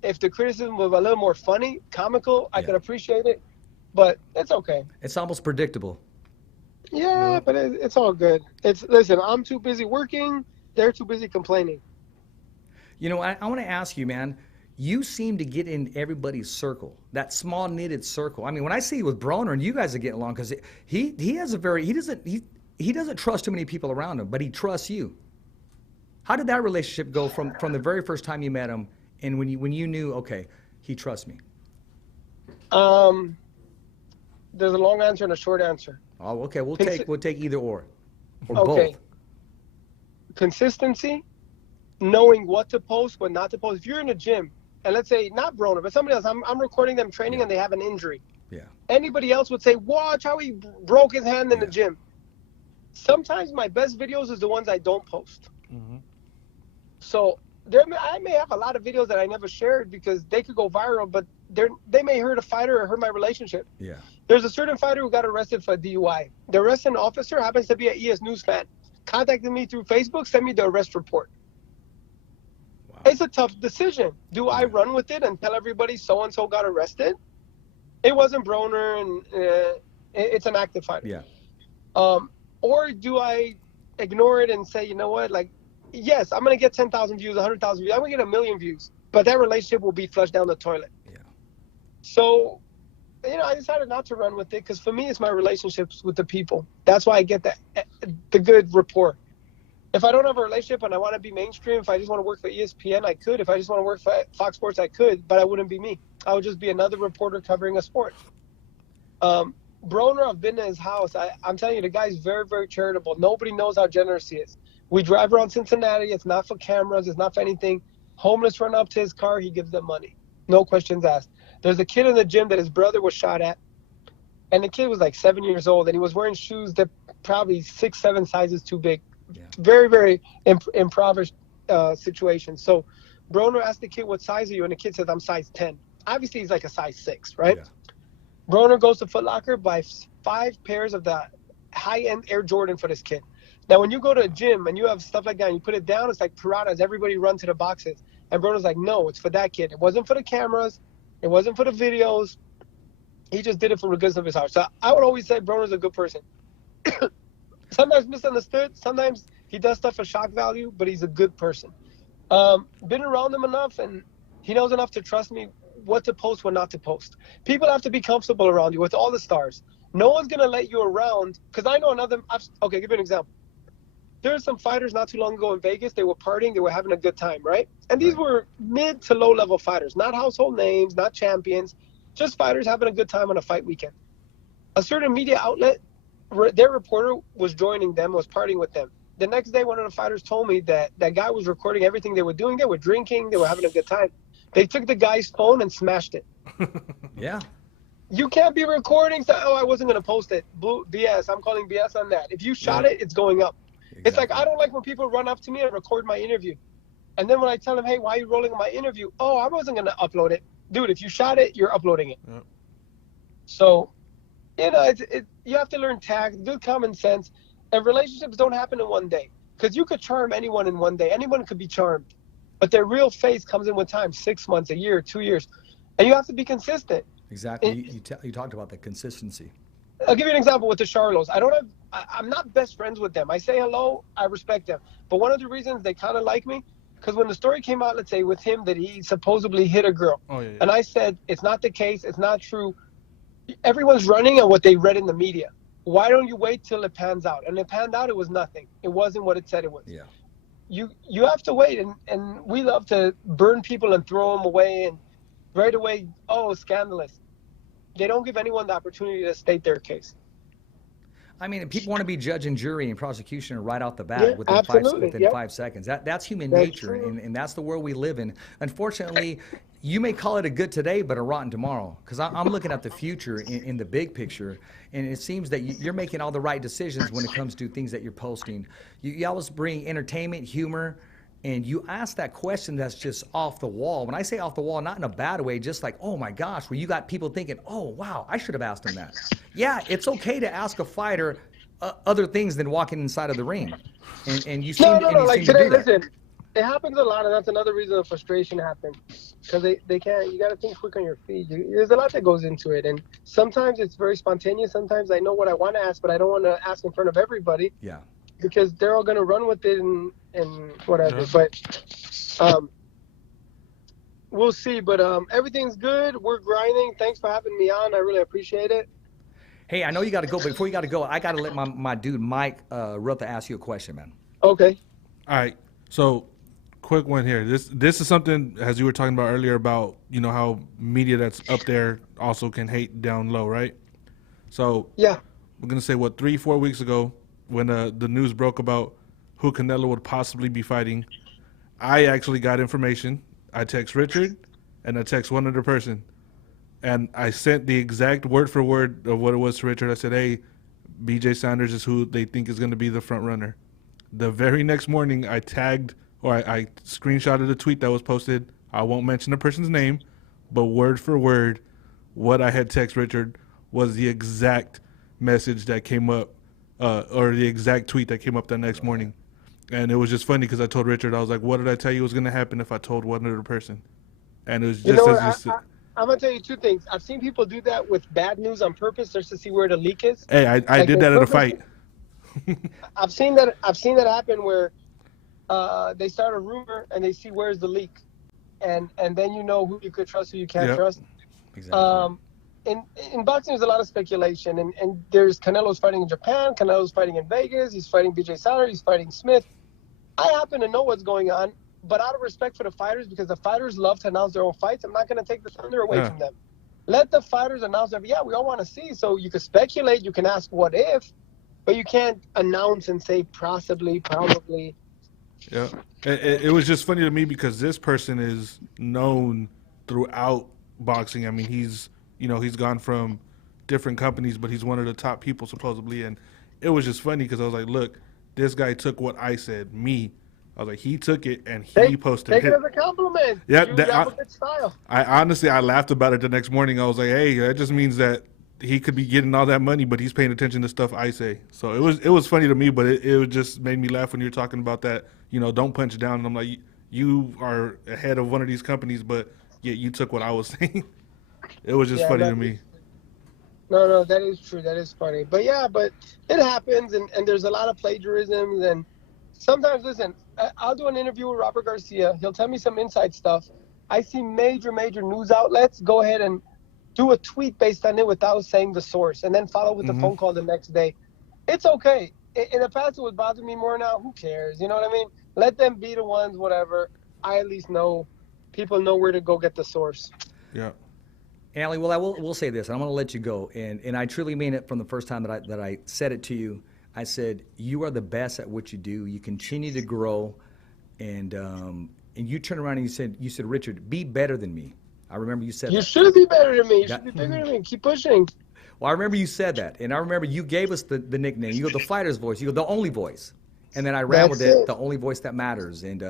If the criticism was a little more funny, comical, I could appreciate it. But it's okay. It's almost predictable. Yeah, but it's all good. Listen, I'm too busy working. They're too busy complaining. I want to ask you, man. You seem to get in everybody's circle, that small knitted circle. I mean, when I see you with Broner and you guys are getting along, because he doesn't trust too many people around him, but he trusts you. How did that relationship go from the very first time you met him, and when you knew, okay, he trusts me? There's a long answer and a short answer. Oh, okay. We'll take either or both. Consistency, knowing what to post, what not to post. If you're in a gym, and let's say not Broner, but somebody else, I'm recording them training and they have an injury. Yeah. Anybody else would say, watch how he broke his hand in the gym. Sometimes my best videos is the ones I don't post. Mm-hmm. So I may have a lot of videos that I never shared because they could go viral, but they may hurt a fighter or hurt my relationship. Yeah. There's a certain fighter who got arrested for DUI. The arresting officer happens to be an ES News fan. Contacted me through Facebook, sent me the arrest report. Wow. It's a tough decision. Do I run with it and tell everybody so-and-so got arrested? It wasn't Broner, and it's an active fighter. Yeah. Or do I ignore it and say, you know what, like, yes, I'm going to get 10,000 views, 100,000 views. I'm going to get 1 million views, but that relationship will be flushed down the toilet. Yeah. So, I decided not to run with it because for me, it's my relationships with the people. That's why I get the good rapport. If I don't have a relationship and I want to be mainstream, if I just want to work for ESPN, I could. If I just want to work for Fox Sports, I could, but I wouldn't be me. I would just be another reporter covering a sport. Broner, I've been to his house. I'm telling you, the guy's very, very charitable. Nobody knows how generous he is. We drive around Cincinnati. It's not for cameras. It's not for anything. Homeless run up to his car. He gives them money. No questions asked. There's a kid in the gym that his brother was shot at. And the kid was like 7 years old. And he was wearing shoes that probably 6, 7 sizes too big. Yeah. Very, very impoverished situation. So Broner asked the kid, what size are you? And the kid says, I'm size 10. Obviously, he's like a size 6, right? Yeah. Broner goes to Foot Locker, buys 5 pairs of the high-end Air Jordan for this kid. Now, when you go to a gym and you have stuff like that and you put it down, it's like piranhas. Everybody run to the boxes. And Broner's like, no, it's for that kid. It wasn't for the cameras. It wasn't for the videos. He just did it from the goodness of his heart. So I would always say Broner's a good person. Sometimes misunderstood. Sometimes he does stuff for shock value, but he's a good person. Been around him enough, and he knows enough to trust me what to post, what not to post. People have to be comfortable around you with all the stars. No one's going to let you around, because I know another, okay, give you an example. There are some fighters not too long ago in Vegas, they were partying, they were having a good time, right? And these were mid to low level fighters, not household names, not champions, just fighters having a good time on a fight weekend. A certain media outlet, their reporter was joining them, was partying with them. The next day, one of the fighters told me that that guy was recording everything they were doing. They were drinking, they were having a good time. They took the guy's phone and smashed it. Yeah. You can't be recording. So, I wasn't going to post it. BS. I'm calling BS on that. If you shot it, it's going up. Exactly. It's like, I don't like when people run up to me and record my interview. And then when I tell them, hey, why are you rolling my interview? Oh, I wasn't going to upload it. Dude, if you shot it, you're uploading it. Yep. So, you have to learn tact, good common sense. And relationships don't happen in one day. Because you could charm anyone in one day. Anyone could be charmed. But their real face comes in with time, 6 months, a year, 2 years. And you have to be consistent. Exactly. You talked about the consistency. I'll give you an example with the Charlos. I'm not best friends with them. I say hello, I respect them. But one of the reasons they kind of like me, because when the story came out, let's say, with him that he supposedly hit a girl. Oh, yeah. And I said, it's not the case, it's not true. Everyone's running on what they read in the media. Why don't you wait till it pans out? And it panned out, it was nothing. It wasn't what it said it was. Yeah. You have to wait, and we love to burn people and throw them away, and right away, scandalous. They don't give anyone the opportunity to state their case. I mean, people want to be judge and jury and prosecution right out the bat within 5 seconds. That's human nature, and that's the world we live in. Unfortunately, you may call it a good today, but a rotten tomorrow. Because I'm looking at the future in the big picture, and it seems that you're making all the right decisions when it comes to things that you're posting. You always bring entertainment, humor, and you ask that question that's just off the wall. When I say off the wall, not in a bad way, just like, oh my gosh, where you got people thinking, oh wow, I should have asked him that. Yeah, it's okay to ask a fighter other things than walking inside of the ring. And you seem, no, like today, listen, it happens a lot, and that's another reason the frustration happens. Because they can't, you got to think quick on your feet. There's a lot that goes into it, and sometimes it's very spontaneous. Sometimes I know what I want to ask, but I don't want to ask in front of everybody. Yeah. Because they're all going to run with it and whatever. Yeah. But we'll see. But everything's good. We're grinding. Thanks for having me on. I really appreciate it. Hey, I know you got to go, but before you got to go, I got to let my dude Mike Ruther ask you a question, man. Okay. All right. So, quick one here. This is something, as you were talking about earlier, about how media that's up there also can hate down low, right? So yeah, we're gonna say 3-4 weeks ago, when the news broke about who Canelo would possibly be fighting, I actually got information. I text Richard, and I text one other person, and I sent the exact word for word of what it was to Richard. I said, hey, BJ Sanders is who they think is going to be the front runner. The very next morning, I tagged or I screenshotted a tweet that was posted. I won't mention the person's name, but word for word, what I had text Richard was the exact message that came up, or the exact tweet that came up that next morning. And it was just funny because I told Richard, I was like, what did I tell you was going to happen if I told one other person? And it was just I'm going to tell you two things. I've seen people do that with bad news on purpose just to see where the leak is. Hey, I did that at a fight. I've seen that happen where they start a rumor and they see where's the leak. And then you know who you could trust, who you can't trust. Exactly. In boxing, there's a lot of speculation. And there's Canelo's fighting in Japan. Canelo's fighting in Vegas. He's fighting BJ Sauer. He's fighting Smith. I happen to know what's going on. But out of respect for the fighters, because the fighters love to announce their own fights, I'm not going to take the thunder away from them. Let the fighters announce we all want to see. So you can speculate. You can ask what if. But you can't announce and say possibly, probably. Yeah, it was just funny to me because this person is known throughout boxing. I mean, he's gone from different companies, but he's one of the top people supposedly. And it was just funny because I was like, look, this guy took what I said, I was like, he took it and he posted it. Take it as a compliment. Yeah, you have a good style. I laughed about it the next morning. I was like, hey, that just means that he could be getting all that money, but he's paying attention to stuff I say. So it was funny to me, but it just made me laugh when you were talking about that. Don't punch down. And I'm like, you are ahead of one of these companies, but yet you took what I was saying. It was just funny to me. No, that is true. That is funny. But it happens, and there's a lot of plagiarisms. And sometimes, listen, I'll do an interview with Robert Garcia. He'll tell me some inside stuff. I see major news outlets go ahead and do a tweet based on it without saying the source, and then follow with the phone call the next day. It's okay. In the past, it would bother me more now. Who cares? You know what I mean? Let them be the ones, whatever. I at least know people know where to go get the source. Yeah. Ali, well, I will say this. I'm going to let you go, and I truly mean it from the first time that I said it to you. I said, you are the best at what you do. You continue to grow, and you turn around and you said, Richard, be better than me. I remember you said that. You should be better than me. You should be bigger than me. Keep pushing. Well, I remember you said that, and I remember you gave us the nickname. You go, the fighter's voice. You go, the only voice. And then I ran with it, the only voice that matters. And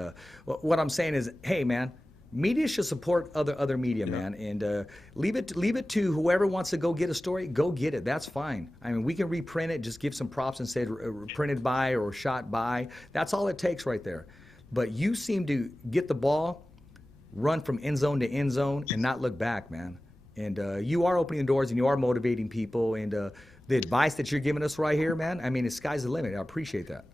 what I'm saying is, hey, man, media should support other media, man. And leave it to whoever wants to go get a story, go get it. That's fine. I mean, we can reprint it, just give some props and say printed by or shot by. That's all it takes right there. But you seem to get the ball, run from end zone to end zone, and not look back, man. And you are opening the doors, and you are motivating people. And the advice that you're giving us right here, man, I mean, the sky's the limit. I appreciate that.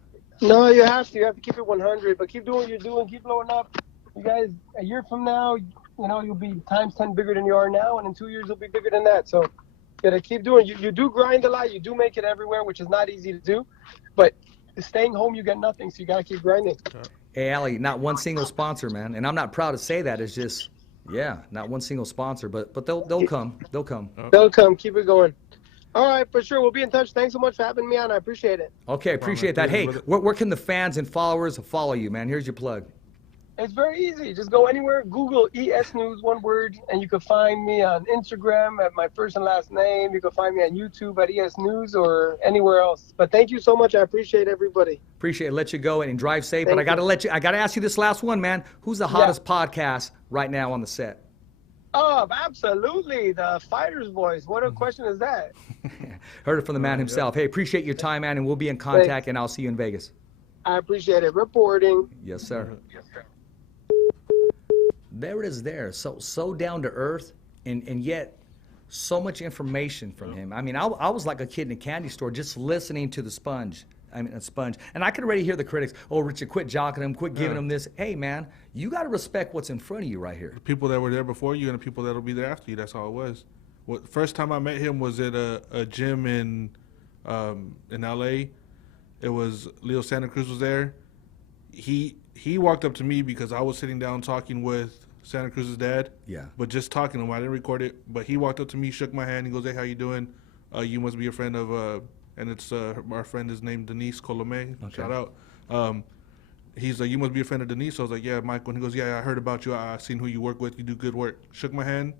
No, you have to keep it 100, but keep doing what you're doing, keep blowing up. You guys, a year from now, you'll be times 10 bigger than you are now, and in 2 years you'll be bigger than that. So you gotta keep doing. You do grind a lot, you do make it everywhere, which is not easy to do, but staying home you get nothing, so you gotta keep grinding. Hey, Ali, not one single sponsor, man, and I'm not proud to say that. It's just, not one single sponsor, but they'll come. They'll come. They'll come. Keep it going. All right, for sure. We'll be in touch. Thanks so much for having me on. I appreciate it. Okay, appreciate that. Hey, where can the fans and followers follow you, man? Here's your plug. It's very easy. Just go anywhere, Google ES News, one word, and you can find me on Instagram at my first and last name. You can find me on YouTube at ES News or anywhere else. But thank you so much. I appreciate everybody. Appreciate it. Let you go and drive safe. But I got to ask you this last one, man. Who's the hottest podcast right now on the set? Oh, absolutely. The fighter's voice. What a question is that? Heard it from the man himself. Hey, appreciate your time, man, and we'll be in contact, Thanks. And I'll see you in Vegas. I appreciate it. Reporting. Yes, sir. Yes, sir. There it is there. So down to earth, and yet so much information from him. I mean, I was like a kid in a candy store just listening to the Sponge. A Sponge. And I could already hear the critics, oh, Richard, quit jocking him, quit giving him this. Hey, man, you got to respect what's in frut of you right here. The people that were there before you and the people that will be there after you, that's all it was. First time I met him was at a gym in L.A. It was Leo Santa Cruz was there. He walked up to me because I was sitting down talking with Santa Cruz's dad. Yeah. But just talking to him. I didn't record it. But he walked up to me, shook my hand. He goes, hey, how you doing? You must be a friend of and it's our friend is named Denise Colome. Okay. Shout out. He's like, you must be a friend of Denise. So I was like, yeah, Michael. And he goes, yeah, I heard about you. I seen who you work with. You do good work. Shook my hand.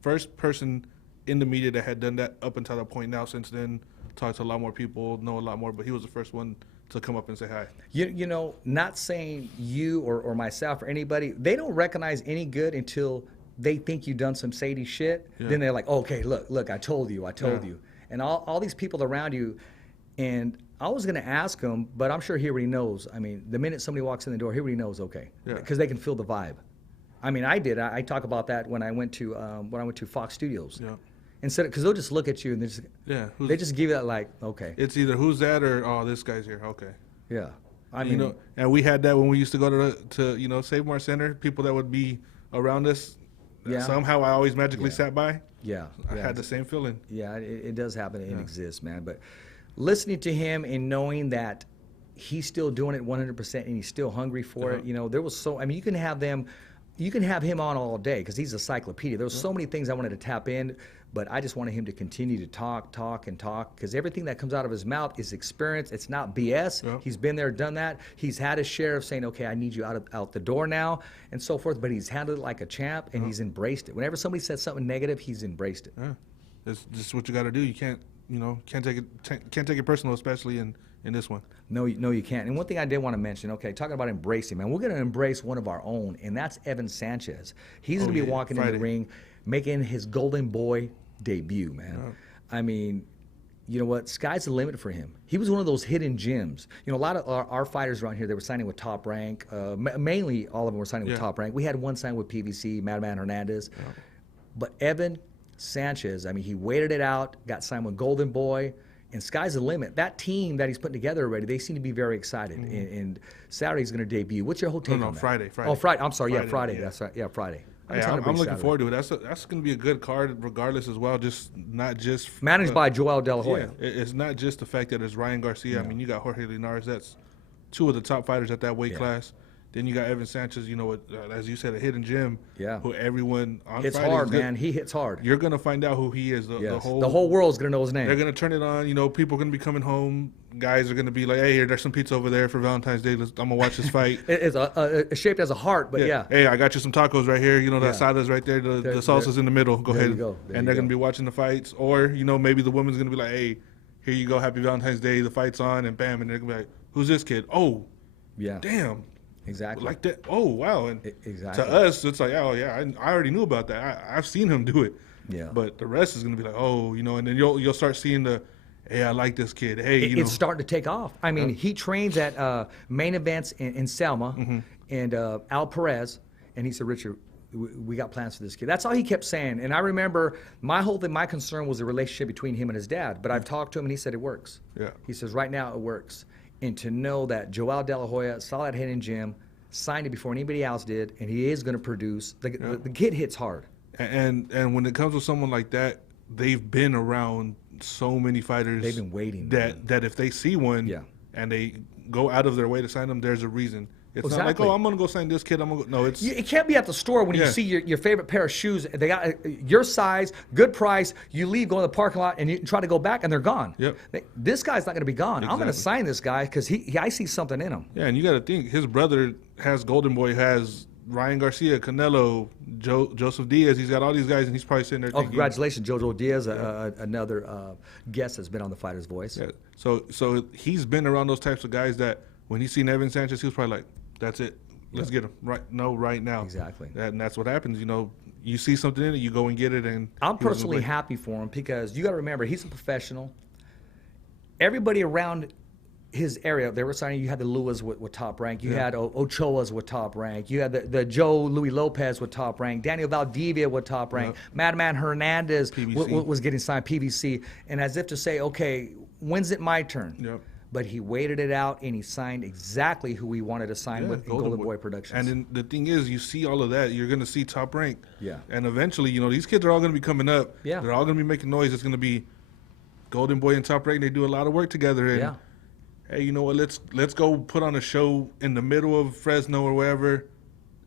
First person in the media that had done that up until that point. Now, since then, talked to a lot more people, know a lot more. But he was the first one to come up and say hi. You know, not saying you or myself or anybody, they don't recognize any good until they think you've done some shady shit. Yeah. Then they're like, okay, look, I told you. And all these people around you, and I was going to ask him, but I'm sure he already knows. I mean, the minute somebody walks in the door, he already knows, okay, Yeah. because they can feel the vibe. I mean, I did. I talk about that when I went to Fox Studios. Yeah. Instead, because they'll just look at you and they just give you that like, okay, It's either who's that or, oh, this guy's here. Okay. yeah. I mean, You know, and we had that when we used to go to you know, Save More Center. People that would be around us. Yeah. Somehow I always magically Yeah. sat by. yeah. I yeah. had the same feeling. Yeah, it does happen and exists, man. But listening to him and knowing that he's still doing it 100% and he's still hungry for it, you know, there was I mean, you can have him on all day because he's a encyclopedia. There was so many things I wanted to tap in, but I just wanted him to continue to talk because everything that comes out of his mouth is experience. It's not BS. Yeah. He's been there, done that. He's had his share of saying, okay, I need you out the door now and so forth, but he's handled it like a champ and he's embraced it. Whenever somebody says something negative, he's embraced it. Yeah. That's just what you got to do. You can't take it personal, especially in this one. No, you can't. And one thing I did want to mention, okay, talking about embracing, man, we're going to embrace one of our own, and that's Evan Sanchez. He's going to be walking in Friday. the ring, making his Golden Boy debut, man. I mean, you know what? Sky's the limit for him. He was one of those hidden gems. You know, a lot of our fighters around here, they were signing with Top Rank. Mainly, all of them were signing with Top Rank. We had one sign with PBC, Madman Hernandez. But Evan Sanchez, I mean, he waited it out, got signed with Golden Boy, and sky's the limit. That team that he's putting together already, they seem to be very excited. And Saturday's going to debut. What's your whole take on that? Friday. Oh, Friday. I'm sorry. Friday, Yeah, Friday. yeah. That's right. Yeah, Friday. Hey, trying to I'm bring looking Saturday. forward to it. That's going to be a good card, regardless as well. Just not just Managed by Joel De La Hoya. Yeah, it's not just the fact that it's Ryan Garcia. I mean, you got Jorge Linares. That's two of the top fighters at that weight class. Then you got Evan Sanchez. You know, as you said, a hidden gem. Yeah. Who everyone on It's Friday hard, man. He hits hard. You're gonna find out who he is. The Yes. whole The whole world's going to know his name. They're gonna turn it on. You know, people are gonna be coming home. Guys are gonna be like, "Hey, there's some pizza over there for Valentine's Day. I'm gonna watch this fight." It's shaped as a heart, but yeah. Hey, I got you some tacos right here. You know, that Yeah. salade's right there. The There- salsa's in the middle. Go there ahead. you go. There And you they're go. gonna be watching the fights, or you know, maybe the woman's gonna be like, "Hey, here you go. Happy Valentine's Day. The fight's on," and bam, and they're gonna be like, "Who's this kid? Oh, Yeah. damn." Exactly. Like that. Oh, wow. And Exactly. to us, it's like, oh, yeah, I already knew about that. I've seen him do it. Yeah. But the rest is going to be like, oh, you know, and then you'll start seeing hey, I like this kid. Hey, you know. It's starting to take off. I mean, he trains at main events in Selma Mm-hmm. and Al Perez, and he said, Richard, we got plans for this kid. That's all he kept saying. And I remember my concern was the relationship between him and his dad. But I've talked to him, and he said it works. Yeah. He says, right now it works. And to know that Joel De La Hoya saw that hidden gem, signed it before anybody else did, and he is going to produce. The kid hits hard. And when it comes to someone like that, they've been around so many fighters. They've been waiting, That if they see one Yeah. and they go out of their way to sign them, there's a reason. It's not like, Exactly. oh, I'm going to go sign this kid. No, it's It can't be at the store when you Yeah. see your favorite pair of shoes. They got your size, good price. You leave, go in the parking lot, and you try to go back, and they're gone. Yep. This guy's not going to be gone. I'm going to Exactly. sign this guy because I see something in him. Yeah, and you got to think his brother has Golden Boy, has Ryan Garcia, Canelo, Joseph Diaz. He's got all these guys, and he's probably sitting there Oh, thinking, congratulations, Jojo Diaz, another guest that's been on the Fighter's Voice. Yeah. So he's been around those types of guys that when he's seen Evan Sanchez, he was probably like, "That's it, let's get him right now." Exactly. And that's what happens. You know, you see something in it, you go and get it, and I'm he wasn't personally waiting. happy for him because you got to remember he's a professional. Everybody around his area, they were signing. You had the Lewis with Top Rank. You had Ochoa's with Top Rank. You had the Joe Louis Lopez with Top Rank. Daniel Valdivia with Top Rank. Madman Hernandez PBC. was getting signed PVC. And as if to say, okay, when's it my turn? Yep. But he waited it out and he signed exactly who he wanted to sign with in Golden Boy Productions. And then the thing is, you see all of that, you're going to see Top Rank. Yeah. And eventually, you know, these kids are all going to be coming up. Yeah. They're all going to be making noise. It's going to be Golden Boy and Top Rank. They do a lot of work together. And, Yeah. hey, you know what? Let's go put on a show in the middle of Fresno or wherever.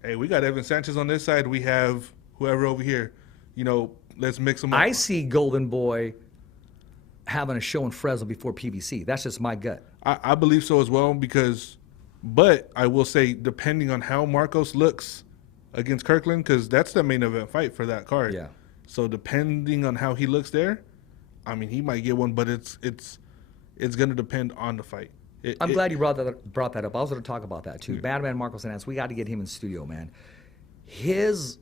Hey, we got Evan Sanchez on this side. We have whoever over here. You know, let's mix them up. I see Golden Boy having a show in Fresno before PVC. That's just my gut. I believe so as well but I will say, depending on how Marcos looks against Kirkland, because that's the main event fight for that card. Yeah. So depending on how he looks there, I mean, he might get one, but it's going to depend on the fight. I'm glad you brought that up. I was going to talk about that too. Badman Marcos Hernandez, we got to get him in the studio, man. His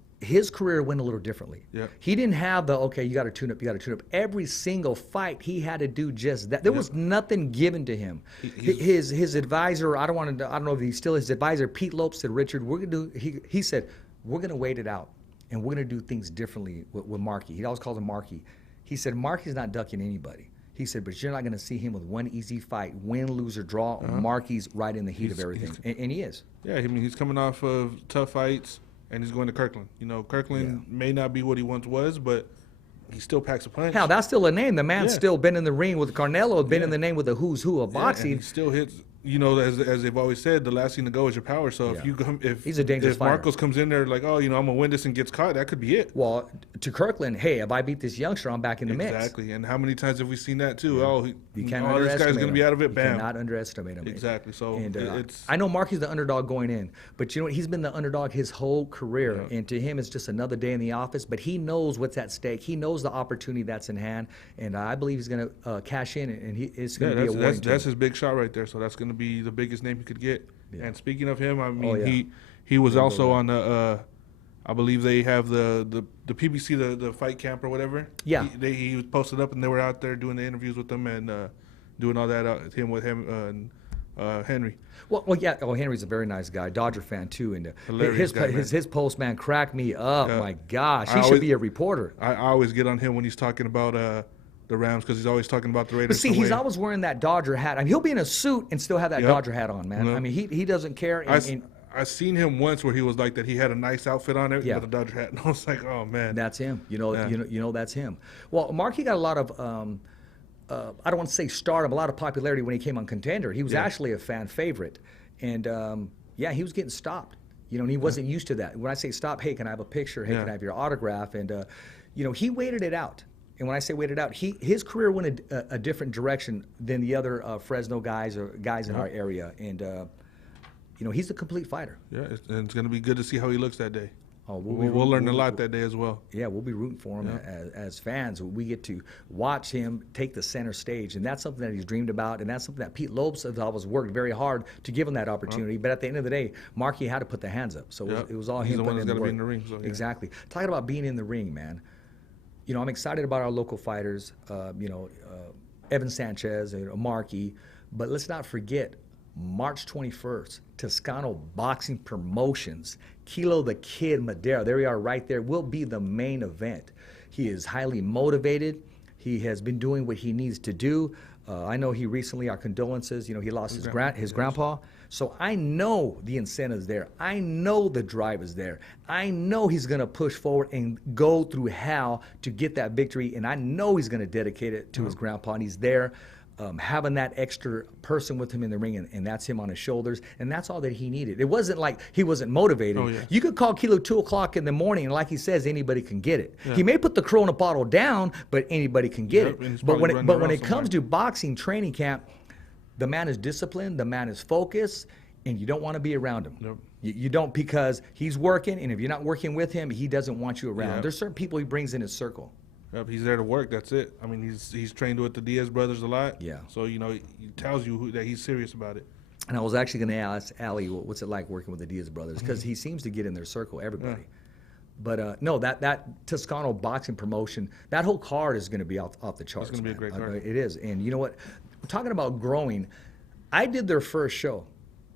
career went a little differently. Yep. He didn't have you got to tune up, you got to tune up. Every single fight, he had to do just that. There was nothing given to him. His advisor, I don't know if he's still his advisor, Pete Lopes said, Richard, we're going to do, he said, we're going to wait it out, and we're going to do things differently with Marky. He always calls him Marky. He said, Marky's not ducking anybody. He said, but you're not going to see him with one easy fight, win, lose, or draw. Marky's right in the heat of everything, and he is. Yeah, I mean, he's coming off of tough fights, and he's going to Kirkland. You know, Kirkland may not be what he once was, but he still packs a punch. Hell, that's still a name. The man's still been in the ring with Carnelo, been in the name with the who's who of boxing. And he still hits. You know, as they've always said, the last thing to go is your power. So if he's a dangerous fighter. Marcos comes in there like, I'm gonna win this and gets caught, that could be it. Well, to Kirkland, hey, if I beat this youngster, I'm back in the mix. Exactly. And how many times have we seen that too? Yeah. You can't underestimate this guy's gonna be out of it. Bam. You cannot underestimate him. Exactly. So and, I know Marky's the underdog going in, but you know what? He's been the underdog his whole career, and to him, it's just another day in the office. But he knows what's at stake. He knows the opportunity that's in hand, and I believe he's gonna cash in, and it's gonna be a warning. That's his big shot right there. So that's gonna be the biggest name he could get. Yeah. And speaking of him, I mean, he was also on the. I believe they have the PBC, the fight camp or whatever. Yeah. He was posted up, and they were out there doing the interviews with them and doing all that. Him and Henry. Well, yeah. Oh, Henry's a very nice guy, Dodger fan too, and his post, man, cracked me up. My gosh, he should be a reporter. I always get on him when he's talking about the Rams, because he's always talking about the Raiders. But see, he's always wearing that Dodger hat. I mean, he'll be in a suit and still have that Dodger hat on, man. I mean, he doesn't care. I seen him once where he was like that. He had a nice outfit on it with a Dodger hat, and I was like, oh man, that's him. You know, that's him. Well, Marky got a lot of I don't want to say stardom, a lot of popularity when he came on Contender. He was actually a fan favorite, and he was getting stopped. You know, and he wasn't used to that. When I say stop, hey, can I have a picture? Hey, can I have your autograph? And he waited it out. And when I say waited out, his career went a different direction than the other Fresno guys or guys in our area. And, he's a complete fighter. Yeah, and it's going to be good to see how he looks that day. Oh, we'll learn a lot that day as well. Yeah, we'll be rooting for him as fans. We get to watch him take the center stage, and that's something that he's dreamed about, and that's something that Pete Lopes has always worked very hard to give him that opportunity. But at the end of the day, Marky had to put the hands up, so it was all he's him. The one that's got to be in the the ring. So, Exactly. Talking about being in the ring, man. I'm excited about our local fighters, Evan Sanchez and Marky, but let's not forget March 21st, Toscano Boxing Promotions, Kilo the Kid Madera. There we are right there. Will be the main event. He is highly motivated. He has been doing what he needs to do. I know he recently, our condolences, he lost his grandpa. So I know the incentive's there. I know the drive is there. I know he's going to push forward and go through hell to get that victory. And I know he's going to dedicate it to his grandpa. And he's there having that extra person with him in the ring, and that's him on his shoulders. And that's all that he needed. It wasn't like he wasn't motivated. You could call Kilo 2 o'clock in the morning, and like he says, anybody can get it. He may put the Corona bottle down, but anybody can get it. But when it comes to boxing training camp, the man is disciplined, the man is focused, and you don't want to be around him. You don't, because he's working, and if you're not working with him, he doesn't want you around. There's certain people he brings in his circle. He's there to work. That's it. I mean, he's trained with the Diaz brothers a lot. Yeah. So he tells you that he's serious about it. And I was actually going to ask Ali, what's it like working with the Diaz brothers? Because he seems to get in their circle, everybody. But no, that Toscano Boxing Promotion, that whole card is going to be off the charts. It's going to be a great card. It is. And you know what? We're talking about growing. I did their first show,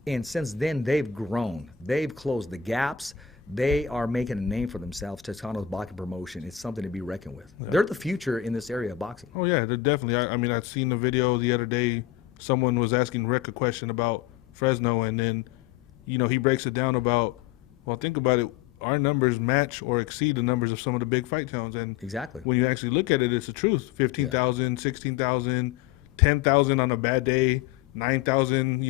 and since then they've grown. They've closed the gaps. They are making a name for themselves. Toscano's Boxing Promotion. It's something to be reckoned with. They're the future in this area of boxing. Oh, yeah, they're definitely. I mean, I've seen the video the other day. Someone was asking Rick a question about Fresno, and then, he breaks it down about, well, think about it. Our numbers match or exceed the numbers of some of the big fight towns. And exactly. When you actually look at it, it's the truth. 15,000, 16,000, 10,000 on a bad day, 9,000, I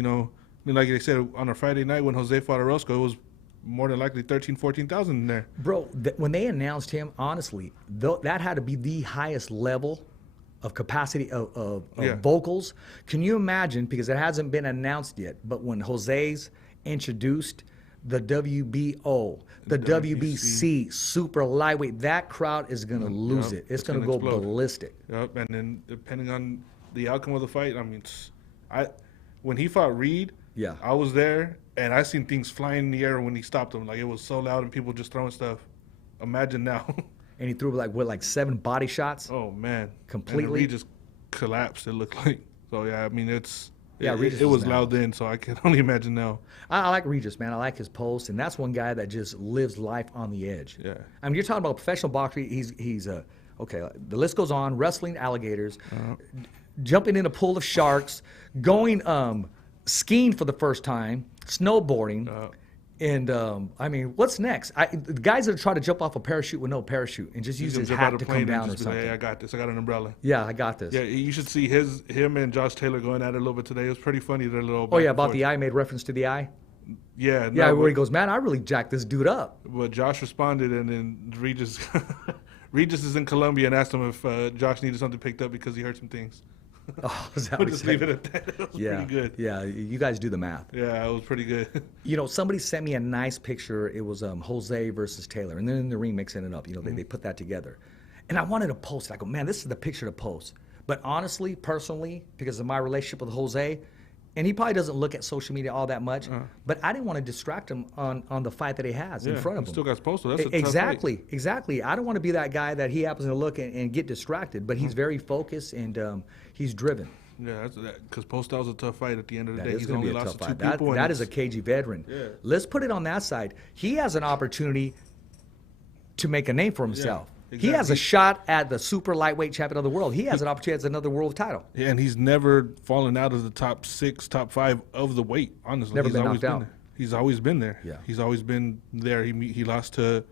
mean, like I said, on a Friday night when Jose fought Orozco, it was more than likely 13,000, 14,000 in there. Bro, when they announced him, honestly, that had to be the highest level of capacity of vocals. Can you imagine, because it hasn't been announced yet, but when Jose's introduced the WBO, the WBC super lightweight, that crowd is going to lose it. It's going to go ballistic. Yep, and then depending on the outcome of the fight, I mean, when he fought Reed, Yeah. I was there, and I seen things flying in the air when he stopped him. Like, it was so loud and people just throwing stuff. Imagine now. And he threw like 7 body shots. Oh, man. Completely? And then Reed just collapsed, it looked like. So, yeah, I mean, Regis it was was loud then, so I can only imagine now. I like Regis, man. I like his post, and that's one guy that just lives life on the edge. Yeah. I mean, you're talking about professional boxing. He's okay. The list goes on. Wrestling alligators, jumping in a pool of sharks, going skiing for the first time, snowboarding, and I mean, what's next? The guys that try to jump off a parachute with no parachute and just use He's his gonna jump out hat of to a come plane down and or just be like, something. hey, I got this. I got an umbrella. Yeah, I got this. Yeah, you should see him and Josh Taylor going at it a little bit today. It was pretty funny. Their little Oh yeah, back and about forth. the eye. Made reference to the eye. Yeah, Yeah, no, where he but- goes, man, I really jacked this dude up. But Josh responded, and then Regis is in Colombia and asked him if Josh needed something picked up because he heard some things. Oh, is that We'll what he just said? leave it at that. It was Yeah, pretty good. yeah. You guys do the math. Yeah, it was pretty good. You know, somebody sent me a nice picture. It was Jose versus Taylor, and then in the ring mixing it up. You know, they put that together, and I wanted to post it. I go, man, this is the picture to post. But honestly, personally, because of my relationship with Jose, and he probably doesn't look at social media all that much, but I didn't want to distract him on the fight that he has in Yeah, front of he him. still got posted. That's a tough fight. Exactly. I don't want to be that guy that he happens to look and get distracted, but he's very focused and he's driven. Yeah, because Postal's a tough fight at the end of the That day. is He's going to only be a lost tough to two fight. people. and That is a it's- cagey veteran. Yeah. Let's put it on that side. He has an opportunity to make a name for himself. He has a exactly. shot at the super lightweight champion of the world. He has an opportunity as another world title. Yeah, and he's never fallen out of the top 6, top 5 of the weight, honestly. Never He's been always knocked out. there. He's always been there. Yeah. He's always been there. He lost to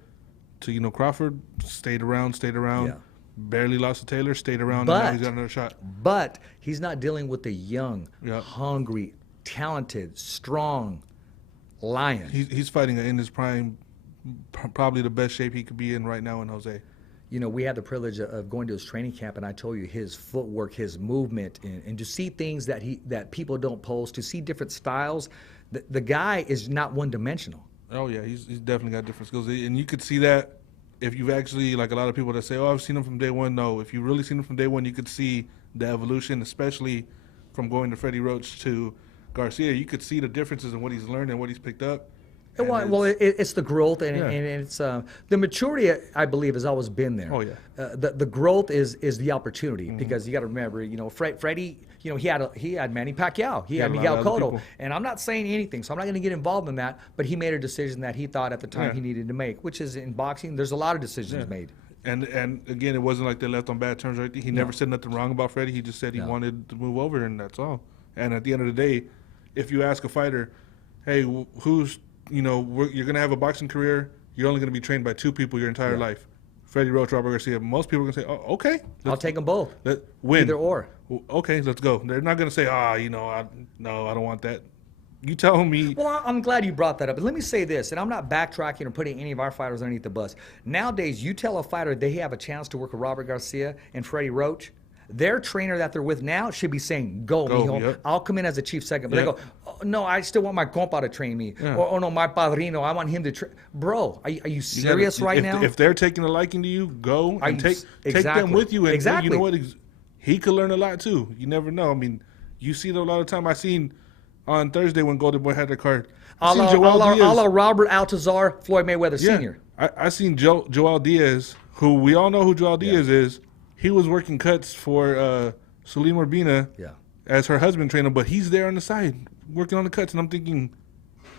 Crawford, stayed around. Yeah. Barely lost to Taylor, stayed around, But- and now he's got another shot. But he's not dealing with the young, Yeah. hungry, talented, strong lion. He's fighting in his prime, probably the best shape he could be in right now in Jose. You know, we had the privilege of going to his training camp, and I told you his footwork, his movement, and to see things that people don't post, to see different styles. The guy is not one-dimensional. Oh, yeah, he's definitely got different skills. And you could see that if you've actually, like a lot of people that say, oh, I've seen him from day one. No, if you really seen him from day one, you could see the evolution, especially from going to Freddie Roach to Garcia. You could see the differences in what he's learned and what he's picked up. And Well, it's the growth, and, Yeah. and it's the maturity. I believe has always been there. Oh, yeah. The growth is the opportunity, because you got to remember, you know, Freddie. You know, he had Manny Pacquiao, he had had a lot Miguel of other Cotto, people. and I'm not saying anything, so I'm not going to get involved in that. But he made a decision that he thought at the time Yeah. he needed to make, which is in boxing. There's a lot of decisions made. And again, it wasn't like they left on bad terms or anything. He never said nothing wrong about Freddie. He just said he No. wanted to move over, and that's all. And at the end of the day, if you ask a fighter, hey, who's, you're going to have a boxing career, you're only going to be trained by 2 people your entire life. Freddie Roach, Robert Garcia. Most people are going to say, oh, okay. I'll take them both. Win. Either or. Okay, let's go. They're not going to say, I don't want that. You tell me. Well, I'm glad you brought that up. But let me say this, and I'm not backtracking or putting any of our fighters underneath the bus. Nowadays, you tell a fighter they have a chance to work with Robert Garcia and Freddie Roach, their trainer that they're with now should be saying, go, mijo. yep. I'll come in as a chief second. But Yep. they go, oh, no, I still want my compa to train me. Yeah. Or, oh, no, my padrino, I want him to train. Bro, are you You serious gotta- right if, now? If they're taking a liking to you, go Are and you take them exactly. with you. And Exactly. you know what? He could learn a lot too. You never know. I mean, you see it a lot of time. I seen on Thursday when Golden Boy had their card. a la Robert Altazar, Floyd Mayweather Sr. I seen Joel Diaz, who we all know who Joel Diaz is. He was working cuts for Salim Urbina Yeah. as her husband trainer, but he's there on the side working on the cuts, and I'm thinking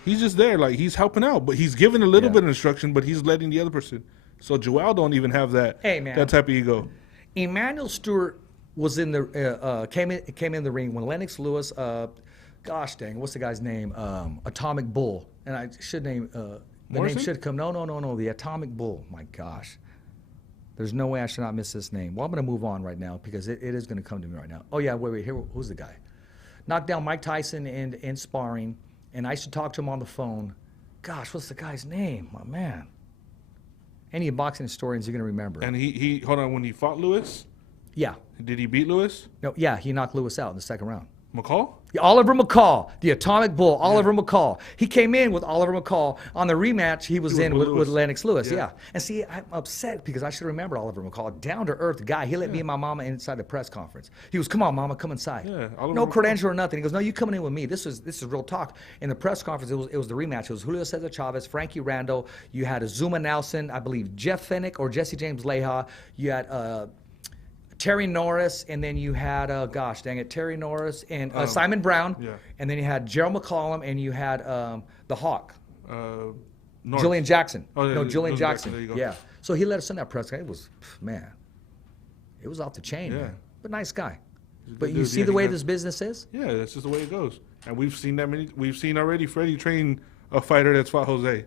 he's just there, like he's helping out, but he's giving a little bit of instruction, but he's letting the other person. So Joel don't even have that Hey, man. that type of ego. Emmanuel Stewart was in the came in the ring when Lennox Lewis, gosh dang, what's the guy's name? Atomic Bull, and I should name the Morrison? name should come. No, the Atomic Bull. My gosh, there's no way I should not miss this name. Well, I'm going to move on right now because it is going to come to me right now. Oh yeah, wait, here, who's the guy? Knocked down Mike Tyson in sparring, and I used to talk to him on the phone. Gosh, what's the guy's name? My man. Any boxing historians are going to remember. And he hold on, when he fought Lewis, Yeah. did he beat Lewis? No, yeah, he knocked Lewis out in the second round. McCall? Oliver McCall, the Atomic Bull, Oliver McCall. He came in with Oliver McCall. On the rematch, he was in with Lennox Lewis, yeah. And see, I'm upset because I should remember Oliver McCall, down-to-earth guy. He let me and my mama inside the press conference. He was, come on, mama, come inside. Yeah, Oliver no McCall. credential or nothing. He goes, no, you coming in with me. This is real talk. In the press conference, it was the rematch. It was Julio Cesar Chavez, Frankie Randall. You had Azuma Nelson, I believe Jeff Fennick or Jesse James Leja. You had Terry Norris, and then you had, gosh dang it, Terry Norris and Simon Brown. Yeah. And then you had Gerald McCollum, and you had the Hawk, Norris. Julian Jackson. Oh, yeah, no, yeah, Julian Julian Jackson. Jackson, there you go. Yeah. So he let us in that press. It was, man, it was off the chain, Yeah. man. But nice guy. He's a But good you dude. see Yeah, the he way got- this business is? Yeah, that's just the way it goes. And we've seen already Freddie train a fighter that's fought Jose.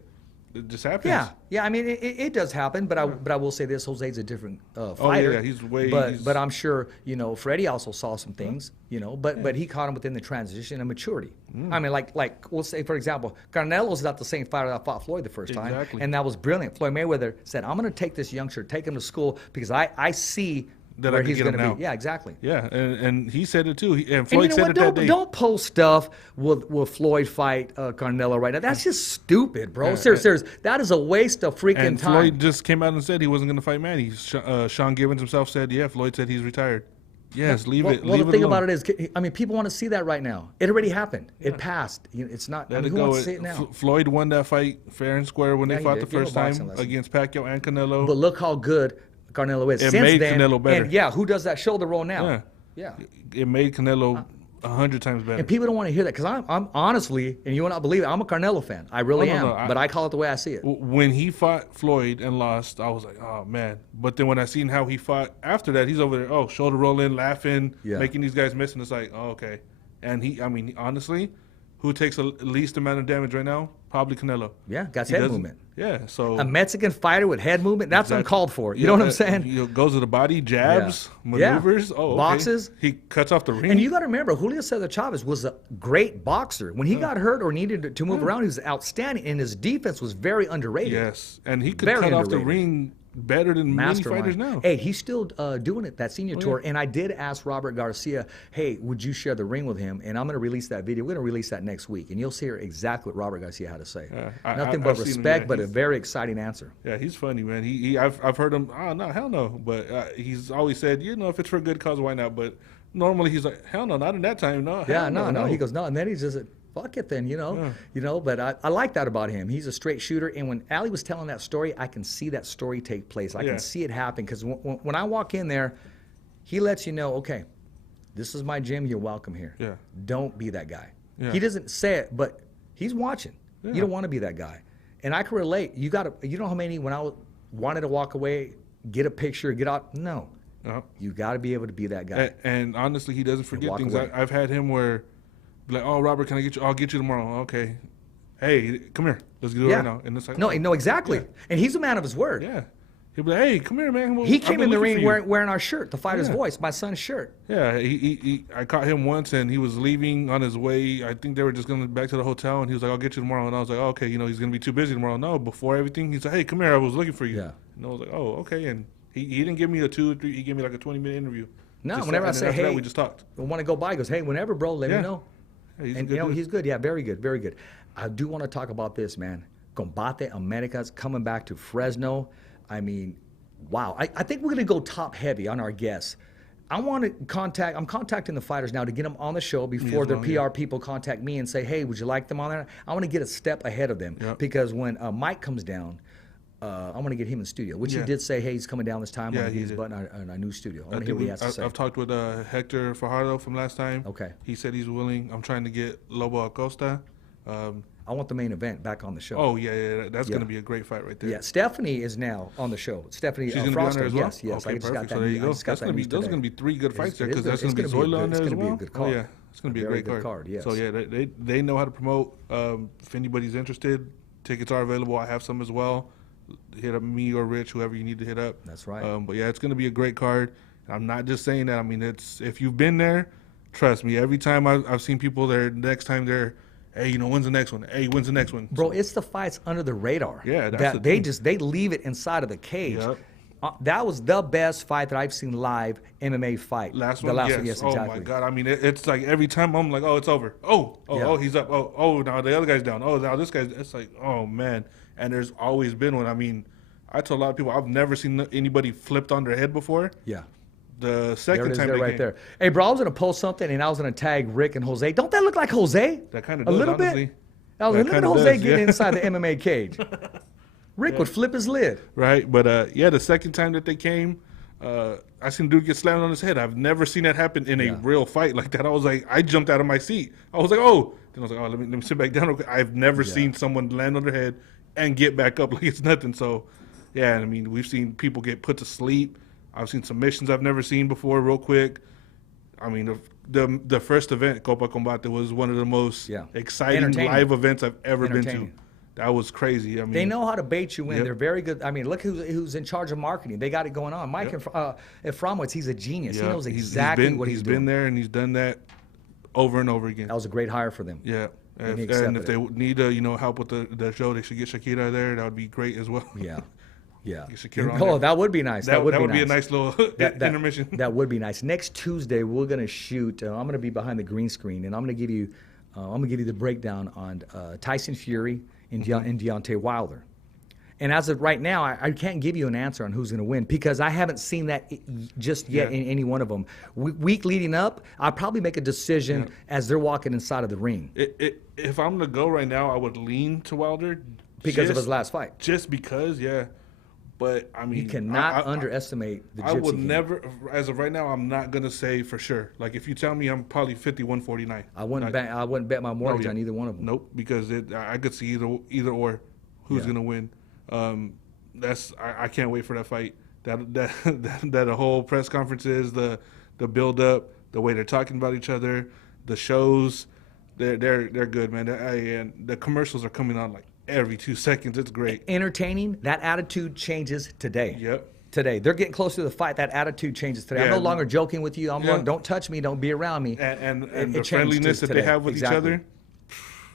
It just happens. Yeah. I mean, it does happen, but I will say this: Jose's a different fighter. yeah, he's way- But he's- I'm sure Freddie also saw some things, but he caught him within the transition and maturity. I mean, like we'll say for example, Canelo's not the same fighter that fought Floyd the first time, Exactly. and that was brilliant. Floyd Mayweather said, "I'm going to take this youngster, take him to school because I see That I where can he's get going him to now." be." Yeah, exactly. Yeah, and he said it too. And And Floyd you know said what? it that day. Don't post stuff will Floyd fight Carnelo right now. That's just stupid, bro. Serious. That is a waste of freaking And time. Floyd just came out and said he wasn't going to fight Manny. Sean Gibbons himself said, "Yeah, Floyd said he's retired." Yes, leave it. Well, Leave the thing alone. about it is, I mean, people want to see that right now. It already happened. It passed. It's not. Let I mean, it who go. wants to see it now? Floyd won that fight fair and square when Yeah, they he fought did. the Give him a first boxing time lesson. against Pacquiao and Canelo. But look how good Carnelo is. It Since made then, Canelo better. And yeah, who does that shoulder roll now? Yeah. Yeah. It made Canelo 100 times better. And people don't want to hear that because I'm honestly, and you will not believe it, I'm a Carnelo fan. I really am. But I call it the way I see it. When he fought Floyd and lost, I was like, oh, man. But then when I seen how he fought after that, he's over there, shoulder rolling, laughing, Yeah. making these guys miss. And it's like, oh, okay. And honestly, who takes the least amount of damage right now? Probably Canelo. Yeah, got He head doesn't- movement. Yeah, so. A Mexican fighter with head movement, that's Exactly. uncalled for. You Yeah, know what I'm saying? He goes to the body, jabs, Yeah. maneuvers. Oh, okay. Boxes. He cuts off the ring. And you got to remember, Julio Cesar Chavez was a great boxer. When he got hurt or needed to move around, he was outstanding, and his defense was very underrated. Yes, and he could Very cut off the underrated. ring better than many fighters now. Hey, he's still doing it, that senior tour. And I did ask Robert Garcia, hey, would you share the ring with him? And I'm going to release that video. We're going to release that next week. And you'll hear exactly what Robert Garcia had to say. Yeah, Nothing I've but seen him, respect, yeah, but a he's- very exciting answer. Yeah, he's funny, man. I've heard him. Oh no, hell no. But he's always said, if it's for a good cause, why not? But normally he's like, hell no, not in that time. No, Yeah, hell no. He goes, no. And then he's just, fuck it then, But I like that about him. He's a straight shooter. And when Ali was telling that story, I can see that story take place. I Yeah. can see it happen. Because when I walk in there, he lets you know, okay, this is my gym. You're welcome here. Yeah. Don't be that guy. Yeah. He doesn't say it, but he's watching. Yeah. You don't want to be that guy. And I can relate. You know how many, when I wanted to walk away, get a picture, get out? No. Uh-huh. You got to be able to be that guy. And honestly, he doesn't forget walk things. away. I've had him where, like, oh, Robert, can I get you? I'll get you tomorrow. Okay. Hey, come here. Let's do it right now. And it's like, no, exactly. Yeah. And he's a man of his word. Yeah. He'll be like, hey, come here, man. He I've came been in the looking ring for you. wearing our shirt, the Fighter's Yeah. Voice, my son's shirt. Yeah, I caught him once, and he was leaving on his way. I think they were just going back to the hotel, and he was like, I'll get you tomorrow. And I was like, oh, okay, he's going to be too busy tomorrow. No, before everything, he's like, hey, come here, I was looking for you. Yeah. And I was like, oh, okay. And he didn't give me a 2 or 3, he gave me like a 20-minute interview. No, Just whenever I and then say, after that, hey, we just talked. I want to go by, he goes, hey, whenever, bro, let me Yeah. know. Yeah, he's a And good dude. he's good. Yeah, very good, very good. I do want to talk about this, man. Combate Americas coming back to Fresno. I mean, wow. I think we're going to go top heavy on our guests. I'm contacting the fighters now to get them on the show before as their well, PR yeah. people contact me and say, hey, would you like them on there? I want to get a step ahead of them Yep. because when Mike comes down, I want to get him in studio, which he Yeah. did say, hey, he's coming down this time. I Yeah, want to he get his did. butt in our new studio. I I want to hear think what he has to say. I've talked with Hector Fajardo from last time. Okay. He said he's willing. I'm trying to get Lobo Acosta. I want the main event back on the show. Oh, yeah. That's Yeah. going to be a great fight right there. Yeah, Stephanie is now on the show. Stephanie She's going to be on Froster. there as well? Yes. Okay, I just got perfect. that. So there you I go. just got Those that are news going to today. be 3 good fights there It is because that's going to be it's gonna Zoila on there it's as gonna well. be a good card. Oh, yeah. It's going to be a very great good card, yes. So, yeah, they know how to promote. If anybody's interested, tickets are available. I have some as well. Hit up me or Rich, whoever you need to hit up. That's right. But, yeah, it's going to be a great card. I'm not just saying that. I mean, if you've been there, trust me, every time I've seen people there, next time they're, hey, when's the next one? Hey, when's the next one? Bro, it's the fights under the radar. Yeah, that's that the they thing. they leave it inside of the cage. Yep. That was the best fight that I've seen live MMA fight. Last The one, last yes. one, yes, Oh exactly. my God! I mean, it's like every time I'm like, oh, it's over. Oh, he's up. Oh, now the other guy's down. Oh, now this guy's. It's like, oh man. And there's always been one. I mean, I told a lot of people I've never seen anybody flipped on their head before. Yeah. The There second it is time there they right came, there. Hey, bro, I was going to post something, and I was going to tag Rick and Jose. Don't that look like Jose? That kinda A does, little honestly. bit. I was That like, look at kinda Jose does, getting yeah. inside the MMA cage. Rick would flip his lid. right? But yeah, the second time that they came, I seen dude get slammed on his head. I've never seen that happen in a real fight like that. I was like, I jumped out of my seat. I was like, oh. Then I was like, oh, let me sit back down. I've never seen someone land on their head and get back up like it's nothing. So, yeah, I mean, we've seen people get put to sleep. I've seen submissions I've never seen before real quick. I mean, the first event, Copa Combate, was one of the most exciting Entertaining. live events I've ever been to. Entertaining. That was crazy. I mean, They know how to bait you in. Yep. They're very good. I mean, look who's in charge of marketing. They got it going on. Mike Eframowitz, he's a genius. He yeah, knows exactly what he's doing. been there and he's done that over and over again. That was a great hire for them. Yeah. And he And accepted if they need help with the show, they should get Shakira there. That would be great as well. Yeah. Yeah. Get Shakira on Oh, there. that would be nice. That would be nice. a nice little intermission. That would be nice. Next Tuesday, we're gonna shoot. I'm gonna be behind the green screen, and I'm gonna give you the breakdown on Tyson Fury and Deontay Wilder. And as of right now, I can't give you an answer on who's going to win because I haven't seen that just yet in any one of them. Week leading up, I'll probably make a decision as they're walking inside of the ring If I'm going to go right now, I would lean to Wilder. because of his last fight. Just because, yeah. But, I mean. You cannot I underestimate the Gypsy I would King. never, as of right now, I'm not going to say for sure. Like, if you tell me I'm probably 51-49. I wouldn't bet my mortgage yeah. on either one of them. Nope, because I could see either or who's going to win. I can't wait for that fight. That whole press conferences, the build up, the way they're talking about each other, the shows, they're good, man. And the commercials are coming on like every 2 seconds. It's great. Entertaining. That attitude changes today. Yep. Today, they're getting close to the fight. That attitude changes today. I'm Yeah. no longer joking with you. Yeah. Don't touch me. Don't be around me. And It the changed friendliness that today. they have with Exactly. each other,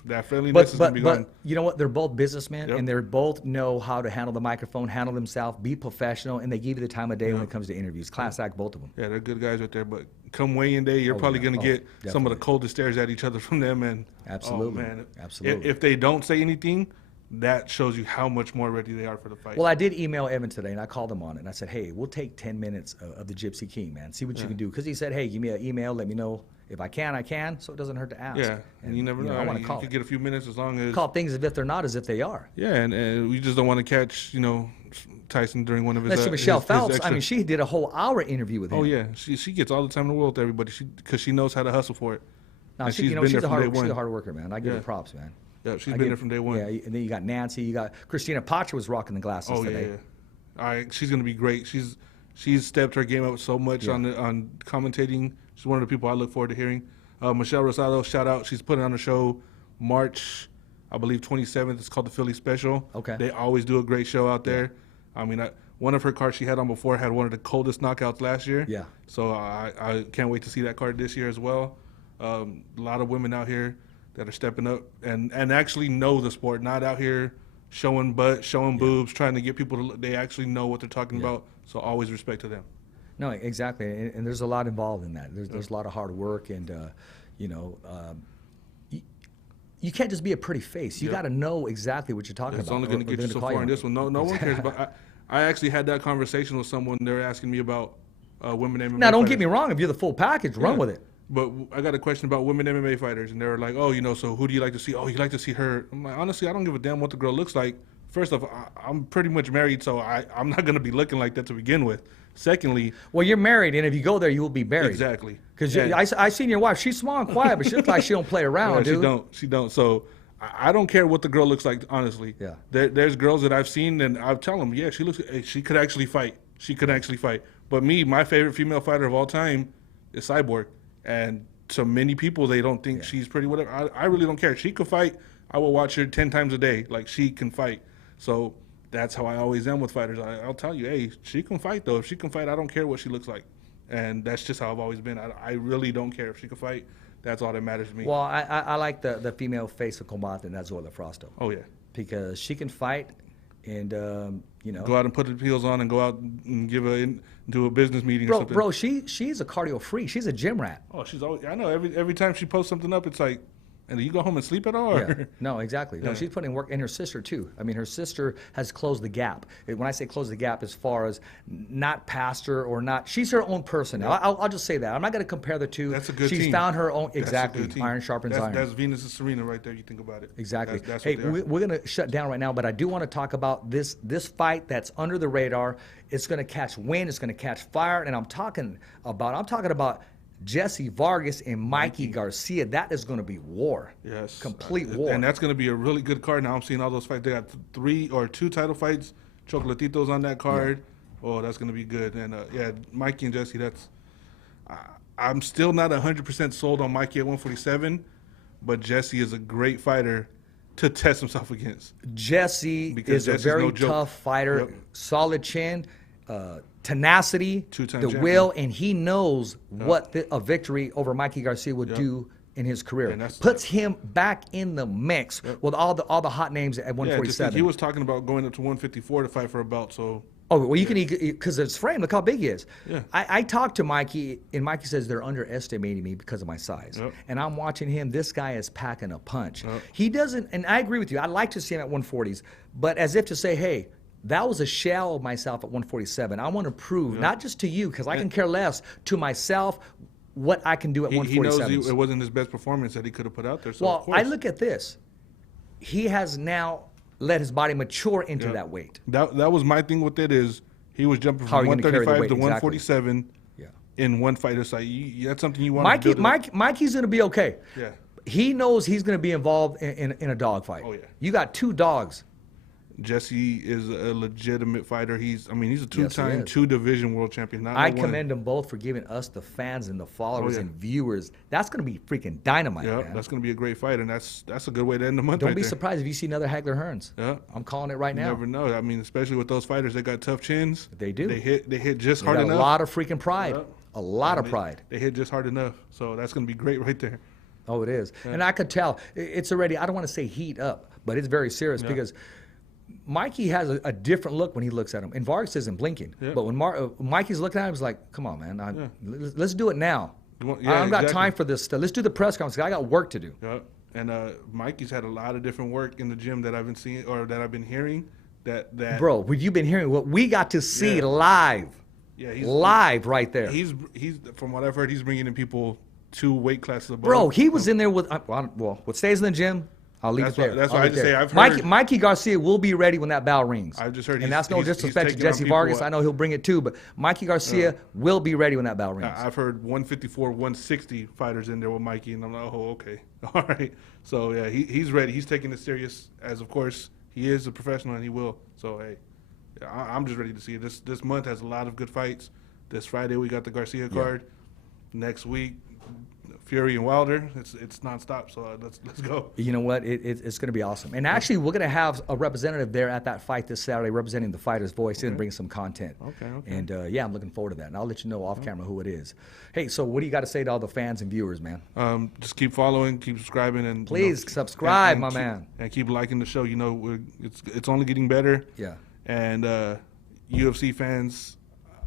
that friendliness is going to be gone. But you know what? They're both businessmen, Yep. and they both know how to handle the microphone, handle themselves, be professional, and they give you the time of day when it comes to interviews. Class act, both of them. Yeah, they're good guys right there. But come weigh-in day, you're probably yeah. going to get some of Definitely. the coldest stares at each other from them. And Absolutely. oh, man. Absolutely. If they don't say anything, that shows you how much more ready they are for the fight. Well, I did email Evan today, and I called him on it, and I said, hey, we'll take 10 minutes of the Gypsy King, man. See what you can do. Because he said, hey, give me an email. Let me know. If I can, so it doesn't hurt to ask. Yeah, and you never know. I want to you call could it. get a few minutes as long as Call things as if they're not, as if they are. Yeah, and we just don't want to catch Tyson during one of his. Unless you're Michelle his Phelps. extra- I mean, she did a whole hour interview with him. Oh yeah, she gets all the time in the world with everybody. Because she knows how to hustle for it. No, And she's been a there from day hard, she's one. a hard worker, man. I give her Yeah. props, man. Yeah, she's I been give- there from day one. Yeah, and then you got Nancy. You got Christina Pacha was rocking the glasses Oh today. yeah. All right, she's gonna be great. She's stepped her game up so much Yeah. on commentating. She's one of the people I look forward to hearing. Michelle Rosado, shout out. She's putting on a show March, I believe 27th. It's called the Philly Special. Okay. They always do a great show out there. I mean, one of her cards she had on before had one of the coldest knockouts last year. Yeah. So I can't wait to see that card this year as well. A lot of women out here that are stepping up and actually know the sport, not out here showing butt, showing boobs, trying to get people to look. They actually know what they're talking about. So always respect to them. No, exactly, and there's a lot involved in that. There's a lot of hard work, and you can't just be a pretty face. You got to know exactly what you're talking It's about. only going to or get they're you so gonna call far in this one. No one cares about. I actually had that conversation with someone. They were asking me about women MMA. Now, don't get fighters. me wrong. If you're the full package, run Yeah. with it. But I got a question about women MMA fighters, and they were like, "Oh, so who do you like to see? Oh, you like to see her?" I'm like, honestly, I don't give a damn what the girl looks like. First off, I'm pretty much married, so I'm not going to be looking like that to begin with. Secondly, Well, you're married, and if you go there, you will be buried. exactly. Because And- I seen your wife. She's small and quiet, but she looks like she don't play around, Yeah, dude. She don't. So I don't care what the girl looks like, honestly. Yeah. There's girls that I've seen, and I'll tell them, yeah, she could actually fight. She could actually fight. But me, my favorite female fighter of all time is Cyborg. And to many people, they don't think she's pretty, whatever. I really don't care. She could fight. I will watch her 10 times a day. Like, she can fight. So that's how I always am with fighters. I'll tell you, hey, she can fight, though. If she can fight, I don't care what she looks like. And that's just how I've always been. I really don't care if she can fight. That's all that matters to me. Well, I like the female face of Combate, and that's Zoila Frosto. Oh, yeah. Because she can fight, And Go out and put the heels on and go out and do a business meeting or something. bro, she's a cardio freak. She's a gym rat. Oh, she's always. I know. Every time she posts something up, it's like, and do you go home and sleep at all? Yeah. No, exactly. No, she's putting work, and her sister too. I mean, her sister has closed the gap. When I say close the gap, as far as not pastor or not, she's her own person. Yeah. I'll just say that. I'm not going to compare the two. That's a good She's team. found her own. That's a Exactly. good team. Iron sharpens iron. That's Venus and Serena right there. You think about it. Exactly. That's hey, what they are. we're going to shut down right now, but I do want to talk about this fight that's under the radar. It's going to catch wind. It's going to catch fire, and I'm talking about Jesse Vargas and Mikey Garcia. That is going to be war. Yes. Complete war. And that's going to be a really good card. Now I'm seeing all those fights. They got 3 or 2 title fights. Chocolatito's on that card. Yeah. Oh, that's going to be good. And Mikey and Jesse, I'm still not 100% sold on Mikey at 147, but Jesse is a great fighter to test himself against. Jesse Because is a Jesse's very no joke. tough fighter, Yep. solid chin, tenacity, Two-time the champion. will, and he knows what a victory over Mikey Garcia would do in his career. And that's- Puts him back in the mix with all the hot names at Yeah, just 147. think he was talking about going up to 154 to fight for a belt. So Oh, well, you can, because it's framed. Look how big he is. Yeah. I talked to Mikey, and Mikey says they're underestimating me because of my size. Yep. And I'm watching him. This guy is packing a punch. Yep. He doesn't, and I agree with you. I'd like to see him at 140s, but as if to say, hey, that was a shell of myself at 147. I want to prove, not just to you, because I can care less, to myself, what I can do at he 147. knows it wasn't his best performance that he could have put out there. So Well, of course. I look at this. He has now let his body mature into Yeah. that weight. That was my thing with it is he was jumping How are from you gonna carry the 135 weight? to Exactly. 147 Yeah. in one fight. It's like that's something you want to build. Mikey's going to be okay. Yeah. He knows he's going to be involved in a dog fight. Oh, yeah. You got 2 dogs. Jesse is a legitimate fighter. He's a Yes, he two-time, is. 2-division world champion. Not I no one. commend them both for giving us, the fans and the followers Oh, yeah. and viewers. That's going to be freaking dynamite, Yeah, man. that's going to be a great fight, and that's a good way to end the month. Don't right be there. surprised if you see another Hagler Hearns. Yeah. I'm calling it right You now. never know. I mean, especially with those fighters, they got tough chins. They do. They hit just They hard got enough. a lot of freaking pride. Yeah. A lot of They- pride. They hit just hard enough. So that's going to be great right there. Oh, it is. And I could tell it's already, I don't want to say heat up, but it's very serious because Mikey has a different look when he looks at him. And Vargas isn't blinking. Yeah. But when Mikey's looking at him, he's like, come on, man. Let's do it now. You want- I yeah, don't got exactly. time for this stuff. Let's do the press conference. I got work to do. Yeah. And Mikey's had a lot of different work in the gym that I've been seeing or that I've been hearing. That Bro, what you've been hearing, what we got to see Yeah. live. Yeah, Live right there. He's from what I've heard, he's bringing in people 2 weight classes above. Bro, he was in there with, what stays in the gym, I'll leave That's it there. why- that's I'll why I leave it just say there. I've heard- Mikey Garcia will be ready when that bell rings. I've just heard and he's- that's no he's disrespect to taking on Jesse people Vargas. at- I know he'll bring it too, but Mikey Garcia will be ready when that bell rings. I've heard 154, 160 fighters in there with Mikey, and I'm like, oh, okay, all right. So yeah, he's ready. He's taking it serious, as of course he is a professional, and he will. So hey, I'm just ready to see it. This month has a lot of good fights. This Friday we got the Garcia card. Next week, Fury and Wilder. It's nonstop. So let's go. You know what? It's going to be awesome. And actually, we're going to have a representative there at that fight this Saturday representing the Fighter's Voice and bring some content. Okay. And yeah, I'm looking forward to that. And I'll let you know off camera who it is. Hey, so what do you got to say to all the fans and viewers, man? Just keep following, keep subscribing, and Please subscribe, my keep- man. and keep liking the show. You know, it's only getting better. Yeah. And UFC fans,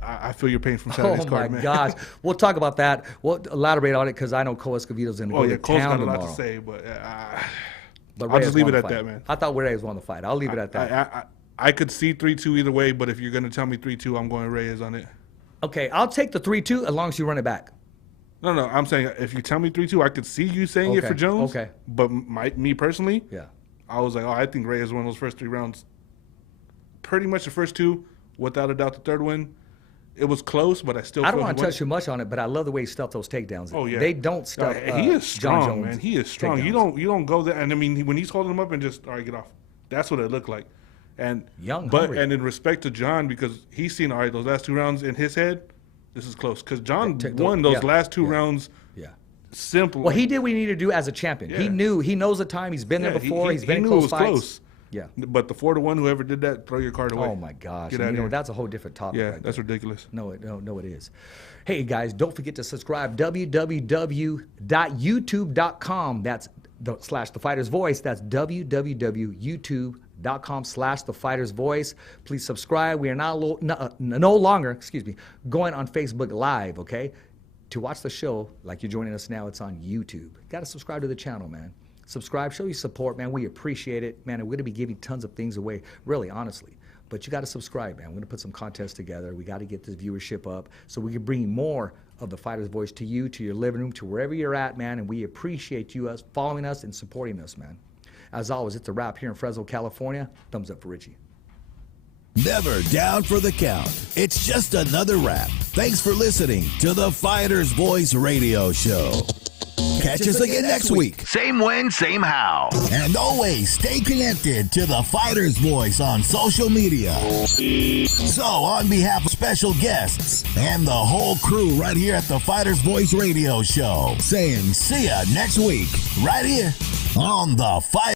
I feel your pain from Saturday's Oh card, my man. gosh. We'll talk about that. We'll elaborate on it because I know Cole Escovedo's going to Oh go yeah, to Cole's town got a lot tomorrow. to say, but But I'll Reyes just leave won it the at fight. that, man. I thought Reyes won the fight. I'll leave it at that. I could see 3-2 either way, but if you're gonna tell me 3-2, I'm going Reyes on it. Okay, I'll take the 3-2 as long as you run it back. No, I'm saying if you tell me 3-2, I could see you saying it Okay, for Jones. okay. But me personally, Yeah. I was like, I think Reyes won those first 3 rounds. Pretty much the first 2, without a doubt, the third one. It was close, but I still. I don't feel want he to won. touch too much on it, but I love the way he stuffed those takedowns. Oh yeah, They don't stuff. He is strong, John Jones man. He is strong. takedowns. You don't go there, and I mean when he's holding him up and just all right, get off. That's what it looked like. And Young, but hungry. and in respect to John, because he's seen all right those last 2 rounds in his head, this is close because John won those last 2 rounds. Yeah. Simple. Well, he did what he needed to do as a champion. He Yeah. knew. He knows the time. He's been there before. He's been in knew close it was fights. close. Yeah. But the 4-1, whoever did that, throw your card away. Oh my gosh. Get And, out you know here. that's a whole different topic. Yeah, right that's there. ridiculous. No, it is. Hey guys, don't forget to subscribe. www.youtube.com. That's /The Fighter's Voice. That's www.youtube.com. youtube.com/thefightersvoice. Please subscribe. We are no longer going on Facebook Live, okay? To watch the show like you're joining us now, it's on YouTube. Got to subscribe to the channel, man. Subscribe, show your support, man. We appreciate it, man. And we're going to be giving tons of things away, really, honestly. But you got to subscribe, man. We're going to put some contests together. We got to get this viewership up so we can bring more of the Fighter's Voice to you, to your living room, to wherever you're at, man. And we appreciate you following us and supporting us, man. As always, it's a wrap here in Fresno, California. Thumbs up for Richie. Never down for the count. It's just another wrap. Thanks for listening to the Fighter's Voice Radio Show. Catch us again next week. Same when, same how. And always stay connected to the Fighter's Voice on social media. So, on behalf of special guests and the whole crew right here at the Fighter's Voice Radio Show, saying see ya next week, right here on the Fighter's